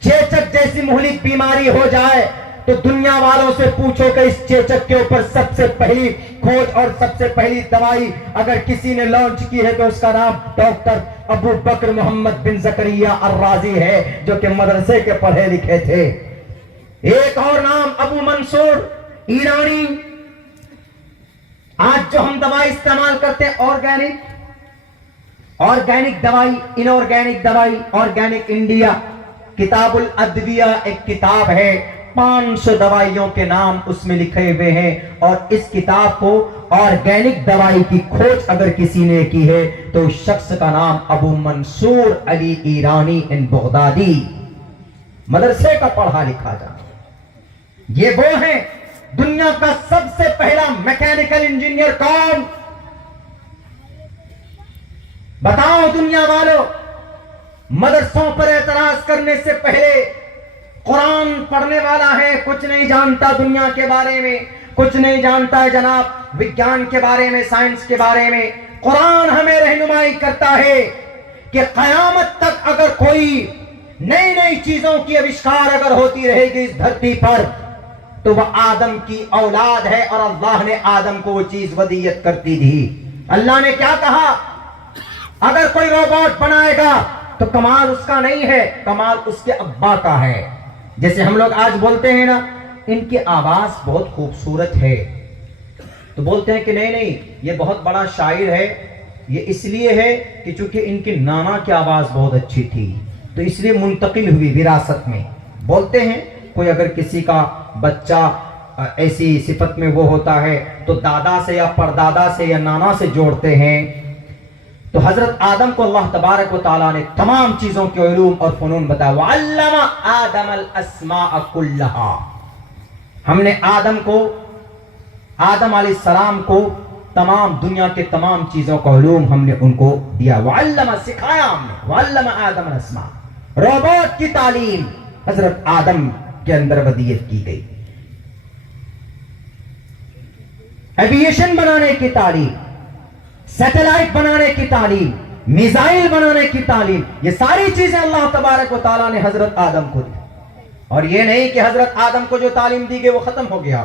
چیچک جیسی مہلک بیماری ہو جائے تو دنیا والوں سے پوچھو کہ اس چیچک کے اوپر سب سے پہلی کھوج اور سب سے پہلی دوائی اگر کسی نے لانچ کی ہے تو اس کا نام ڈاکٹر ابو بکر محمد بن زکریا الرازی ہے، جو کہ مدرسے کے پڑھے لکھے تھے۔ ایک اور نام ابو منصور ایرانی۔ آج جو ہم دوائی استعمال کرتے ہیں آرگینک دوائی، انآرگینک دوائی، آرگینک انڈیا، کتاب الادویہ ایک کتاب ہے، 500 دوائیوں کے نام اس میں لکھے ہوئے ہیں، اور اس کتاب کو آرگینک دوائی کی کھوج اگر کسی نے کی ہے تو اس شخص کا نام ابو منصور علی ایرانی ان بغدادی، مدرسے کا پڑھا لکھا جانا۔ یہ وہ ہیں دنیا کا سب سے پہلا میکینیکل انجینئر کون؟ بتاؤ دنیا والوں۔ مدرسوں پر اعتراض کرنے سے پہلے قرآن پڑھنے والا ہے، کچھ نہیں جانتا دنیا کے بارے میں، کچھ نہیں جانتا ہے جناب وگیان کے بارے میں، سائنس کے بارے میں۔ قرآن ہمیں رہنمائی کرتا ہے کہ قیامت تک اگر کوئی نئی نئی چیزوں کی آوشکار اگر ہوتی رہے گی اس دھرتی پر تو وہ آدم کی اولاد ہے، اور اللہ نے آدم کو وہ چیز ودیت کرتی تھی۔ اللہ نے کیا کہا؟ اگر کوئی روبوٹ بنائے گا تو کمال اس کا نہیں ہے، کمال اس کے ابا کا ہے۔ جیسے ہم لوگ آج بولتے ہیں نا ان کی آواز بہت خوبصورت ہے، تو بولتے ہیں کہ نہیں یہ بہت بڑا شاعر ہے، یہ اس لیے ہے کہ چونکہ ان کی نانا کی آواز بہت اچھی تھی تو اس لیے منتقل ہوئی وراثت میں۔ بولتے ہیں کوئی اگر کسی کا بچہ ایسی صفت میں وہ ہوتا ہے تو دادا سے یا پردادا سے یا نانا سے جوڑتے ہیں۔ تو حضرت آدم کو اللہ تبارک و تعالیٰ نے تمام چیزوں کے علوم اور فنون بتایا، وَعَلَّمَ آدَمَ الْأَسْمَاءَ كُلَّهَا۔ ہم نے آدم علیہ السلام کو تمام دنیا کے تمام چیزوں کا علوم ہم نے ان کو دیا، وَعَلَّمَ سکھایا ہم نے، وَعَلَّمَ آدَمَ الْأَسْمَاءَ۔ روبوٹ کی تعلیم حضرت آدم کے اندر ودیت کی گئی، ایویشن بنانے کی تعلیم، سیٹلائٹ بنانے کی تعلیم، میزائل بنانے کی تعلیم، یہ ساری چیزیں اللہ تبارک و تعالیٰ نے حضرت آدم کو دی۔ اور یہ نہیں کہ حضرت آدم کو جو تعلیم دی گئی وہ ختم ہو گیا،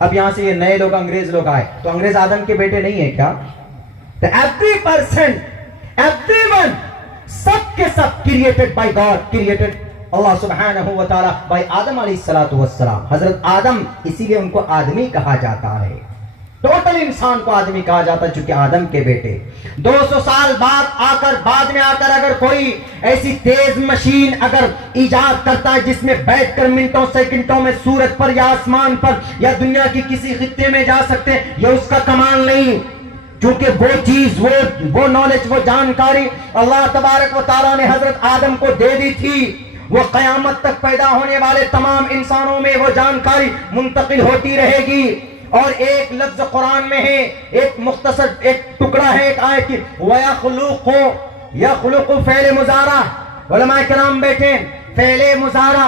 اب یہاں سے یہ نئے لوگ انگریز لوگ آئے تو انگریز آدم کے بیٹے نہیں ہیں کیا؟ ایوری پرسن، ایوری ون، سب کے سب کریٹڈ بائی گاڈ، کریٹڈ اللہ سبحانہ و تعالیٰ بائی آدم علیہ السلام۔ حضرت آدم اسی لیے ان کو آدمی کہا جاتا ہے، ٹوٹل انسان کو آدمی کہا جاتا ہے چونکہ آدم کے بیٹے۔ 200 سال بعد میں آ کر اگر کوئی ایسی تیز مشین اگر ایجاد کرتا ہے جس میں بیٹھ کر منٹوں سیکنڈوں میں سورج پر یا آسمان پر یا دنیا کی کسی خطے میں جا سکتے ہیں، یہ اس کا کمال نہیں، چونکہ وہ چیز، وہ نالج، وہ جانکاری اللہ تبارک و تعالیٰ نے حضرت آدم کو دے دی تھی۔ وہ قیامت تک پیدا ہونے والے تمام انسانوں میں وہ جانکاری منتقل ہوتی رہے گی۔ اور ایک لفظ قرآن میں ہے، ایک مختصر ایک ٹکڑا ہے ایک آیت کی، وَيَخْلُقُ، یخلق فعل مضارع، علماء کرام بیٹھے، فعل مضارع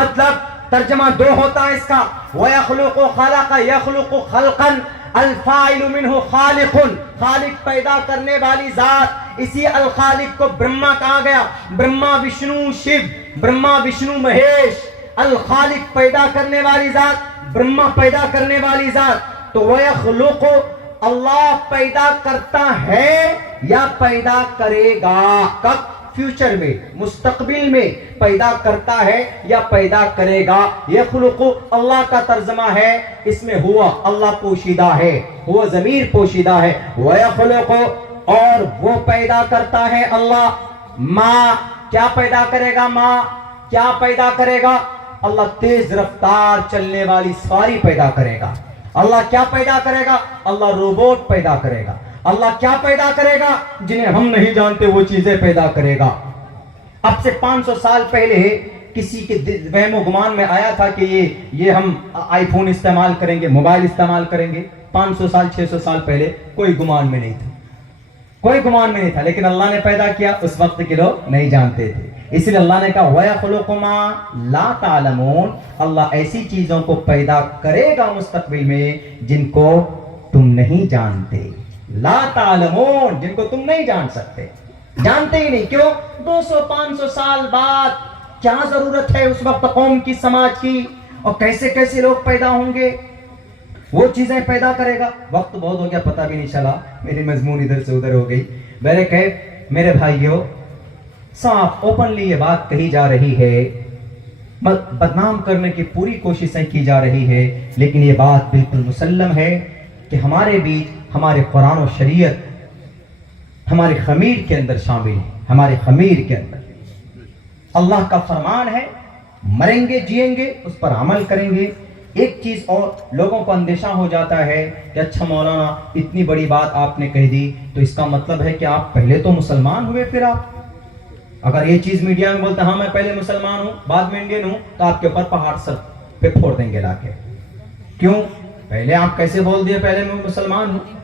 مطلب ترجمہ دو ہوتا ہے اس کا، وَيَخْلُقُ خَلَقَ یخلق خلقا، الفاعل منہ خالق، خالق پیدا کرنے والی ذات، اسی الخالق کو برہما کہا گیا، برہما وشنو شیو، برہما وشنو مہیش، الخالق پیدا کرنے والی ذات، برہما پیدا کرنے والی ذات۔ تو وَيَخْلُقُ، اللہ پیدا کرتا ہے یا پیدا کرے گا، کب؟ فیوچر میں، مستقبل میں پیدا کرتا ہے یا پیدا کرے گا۔ یخلق اللہ کا ترجمہ ہے، اس میں ہوا اللہ پوشیدہ ہے، ہوا ضمیر پوشیدہ ہے، وَيَخْلُقُ اور وہ پیدا کرتا ہے اللہ، ماں کیا پیدا کرے گا؟ ماں کیا پیدا کرے گا؟ اللہ تیز رفتار چلنے والی سواری پیدا کرے گا۔ اللہ کیا پیدا کرے گا؟ اللہ روبوٹ پیدا کرے گا۔ اللہ کیا پیدا کرے گا؟ جنہیں ہم نہیں جانتے وہ چیزیں پیدا کرے گا۔ اب سے 500 سال پہلے کسی کے وہم و گمان میں آیا تھا کہ یہ ہم آئی فون استعمال کریں گے، موبائل استعمال کریں گے۔ 500 سال 600 سال پہلے کوئی گمان میں نہیں تھا، کوئی گمان میں نہیں تھا، لیکن اللہ نے پیدا کیا، اس وقت کے لوگ نہیں جانتے تھے، اس لیے اللہ نے کہا وَيَخْلُقُ مَا لَا تَعْلَمُونَ، اللہ ایسی چیزوں کو پیدا کرے گا مستقبل میں جن کو تم نہیں جانتے، لا تعلمون، جن کو تم نہیں جان سکتے، جانتے ہی نہیں۔ کیوں؟ 200-500 سال بعد کیا ضرورت ہے اس وقت قوم کی، سماج کی؟ اور کیسے کیسے لوگ پیدا ہوں گے، وہ چیزیں پیدا کرے گا. وقت بہت ہو گیا، پتہ بھی نہیں چلا، میری مضمون ادھر سے ادھر ہو گئی. بہرکیف میرے بھائیوں، صاف اوپنلی یہ بات کہی جا رہی ہے، بدنام کرنے کی پوری کوششیں کی جا رہی ہے، لیکن یہ بات بالکل مسلم ہے کہ ہمارے بیچ ہمارے قرآن و شریعت ہمارے خمیر کے اندر شامل ہے. ہمارے خمیر کے اندر اللہ کا فرمان ہے، مریں گے جئیں گے اس پر عمل کریں گے. ایک چیز اور لوگوں کو اندیشہ ہو جاتا ہے کہ اچھا مولانا اتنی بڑی بات آپ نے کہہ دی تو اس کا مطلب ہے کہ آپ پہلے تو مسلمان ہوئے، پھر آپ اگر یہ چیز میڈیا میں بولتا ہاں میں پہلے مسلمان ہوں بعد میں انڈین ہوں تو آپ کے اوپر پہاڑ سر پہ پھوڑ دیں گے لا کے. کیوں؟ پہلے آپ کیسے بول دیے پہلے میں مسلمان ہوں؟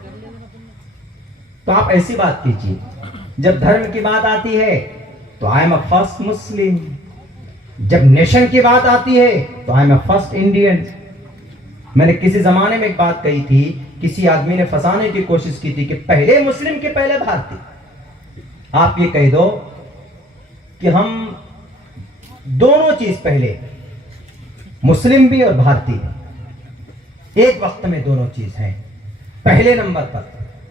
تو آپ ایسی بات کیجیے، جب دھرم کی بات آتی ہے تو آئی ایم اے فرسٹ مسلم، جب نیشن کی بات آتی ہے تو I am a first Indian. میں نے کسی زمانے میں ایک بات کہی تھی، کسی آدمی نے پھنسانے کی کوشش کی تھی کہ پہلے مسلم کے پہلے بھارتی. آپ یہ کہہ دو کہ ہم دونوں چیز پہلے، مسلم بھی اور بھارتی بھی، ایک وقت میں دونوں چیز ہیں پہلے نمبر پر.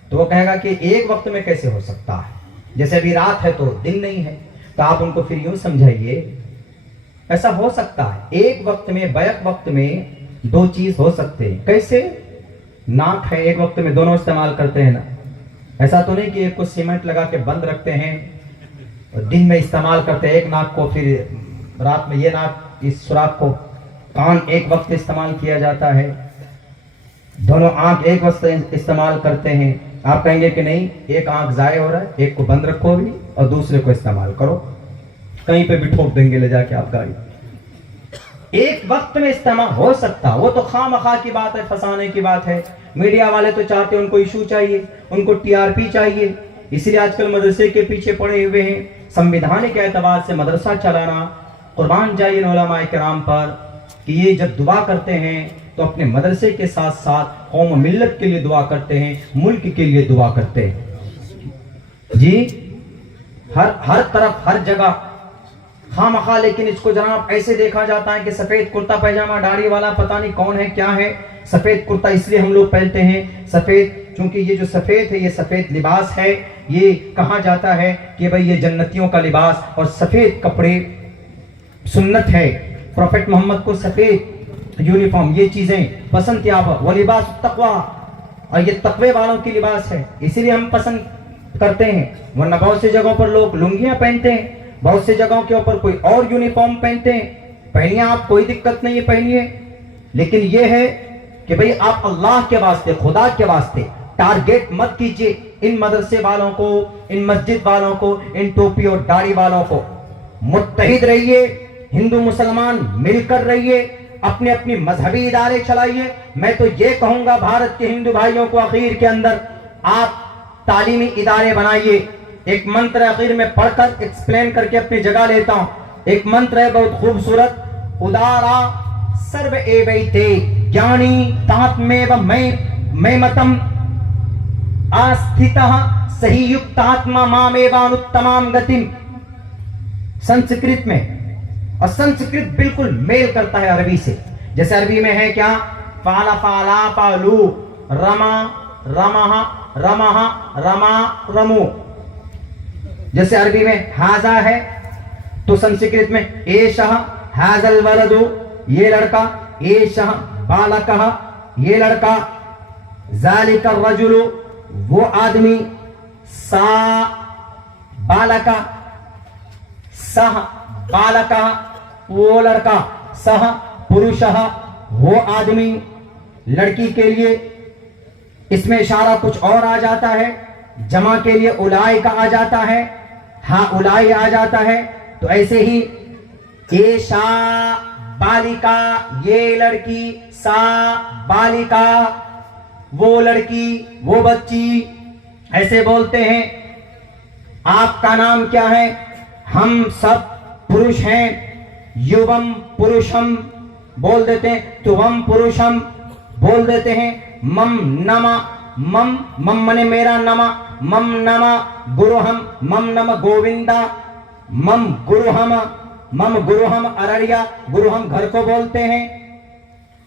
تو وہ کہے گا کہ ایک وقت میں کیسے ہو سکتا ہے، جیسے ابھی رات ہے تو دن نہیں ہے. تو آپ ان کو پھر یوں سمجھائیے ایسا ہو سکتا ہے ایک وقت میں بیک وقت میں دو چیز ہو سکتے ہیں. کیسے؟ ناک ہے ایک وقت میں دونوں استعمال کرتے ہیں نا. ایسا تو نہیں کہ ایک کو سیمنٹ لگا کے بند رکھتے ہیں اور دن میں استعمال کرتے ہیں ایک ناک کو، پھر رات میں یہ ناک اس سوراخ کو. کان ایک وقت استعمال کیا جاتا ہے، دونوں آنکھ ایک وقت استعمال کرتے ہیں. آپ کہیں گے کہ نہیں ایک آنکھ ضائع ہو رہا ہے، ایک کو بند رکھو بھی اور دوسرے کو استعمال کرو، کہیں پہ بھی ٹھوک دیں گے لے جا کے آپ گاڑی. ایک وقت میں استعمال ہو سکتا، وہ تو خواہ مخواہ کی بات ہے، پھنسانے کی بات ہے. میڈیا والے تو چاہتے ہیں ان کو ایشو چاہیے، ان کو ٹی آر پی چاہیے، اسی لیے آج کل مدرسے کے پیچھے پڑے ہوئے ہیں. سمویدھان کے اعتبار سے مدرسہ چلانا، قربان جائیے علماء کرام پر کہ یہ جب دعا کرتے ہیں تو اپنے مدرسے کے ساتھ ساتھ قوم و ملت کے لیے دعا کرتے ہیں، ملک کے لیے دعا کرتے ہیں. جی ہر طرف ہر جگہ خواہ مخواہ. لیکن اس کو جناب ایسے دیکھا جاتا ہے کہ سفید کرتا پیجامہ داڑھی والا پتہ نہیں کون ہے کیا ہے. سفید کرتا اس لیے ہم لوگ پہنتے ہیں سفید، چونکہ یہ جو سفید ہے یہ سفید لباس ہے. یہ کہا جاتا ہے کہ بھئی یہ جنتیوں کا لباس اور سفید کپڑے سنت ہے. پروفیٹ محمد کو سفید یونیفارم یہ چیزیں پسند تھی. آپ وہ لباس تقوی، اور یہ تقوی والوں کی لباس ہے، اسی لیے ہم پسند کرتے ہیں. ورنہ بہت سی جگہوں پر لوگ لنگیاں پہنتے ہیں، بہت سی جگہوں کے اوپر کوئی اور یونیفارم پہنتے ہیں. پہنیے آپ، کوئی دقت نہیں ہے پہنیے. لیکن یہ ہے کہ بھئی آپ اللہ کے واسطے، خدا کے واسطے ٹارگیٹ مت کیجئے ان مدرسے والوں کو، ان مسجد والوں کو، ان ٹوپی اور داڑھی والوں کو. متحد رہیے، ہندو مسلمان مل کر رہیے، اپنے اپنی مذہبی ادارے چلائیے. میں تو یہ کہوں گا بھارت کے ہندو بھائیوں کو اخیر کے اندر آپ تعلیمی ادارے بنائیے. ایک منتر اخیر میں پڑھ کر ایکسپلین کر کے اپنی جگہ لیتا ہوں. ایک منتر ہے بہت خوبصورت، ادارا سرو ایویتے جانی تاتمیو میں متم آستھتہ صحیح یکتاتما مامیوانتمام گتم. سنسکرت میں، اور سنسکرت بالکل میل کرتا ہے عربی سے. جیسے عربی میں ہے کیا، فالا فالا فالو، رما رمہ رمہ رما رمو. جیسے عربی میں ہاذا ہے تو سنسکرت میں ایشہ ہاذا الولد، یہ لڑکا، ایشہ بالکہ یہ لڑکا، ذالک الرجل وہ آدمی، سا بالکہ سہ بالکہ وہ لڑکا، سہ پروشہ وہ آدمی لڑکی کے لیے. اس میں اشارہ کچھ اور آ جاتا ہے، جمع کے لیے اولائے کا آ جاتا ہے، ہاں اولائے آ جاتا ہے. تو ایسے ہی ایشا بالیکا یہ لڑکی، سا بالیکا وہ لڑکی وہ بچی، ایسے بولتے ہیں. آپ کا نام کیا ہے؟ ہم سب پروش ہیں. یوم پروشم بول دیتے ہیں، توم پروشم بول دیتے ہیں. مم نما، مم مم منے میرا، نما مم نما گروہم، مم نم گووندا، مم گروہم ارڑیا. گروہم گھر کو بولتے ہیں.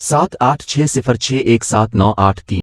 7860617983।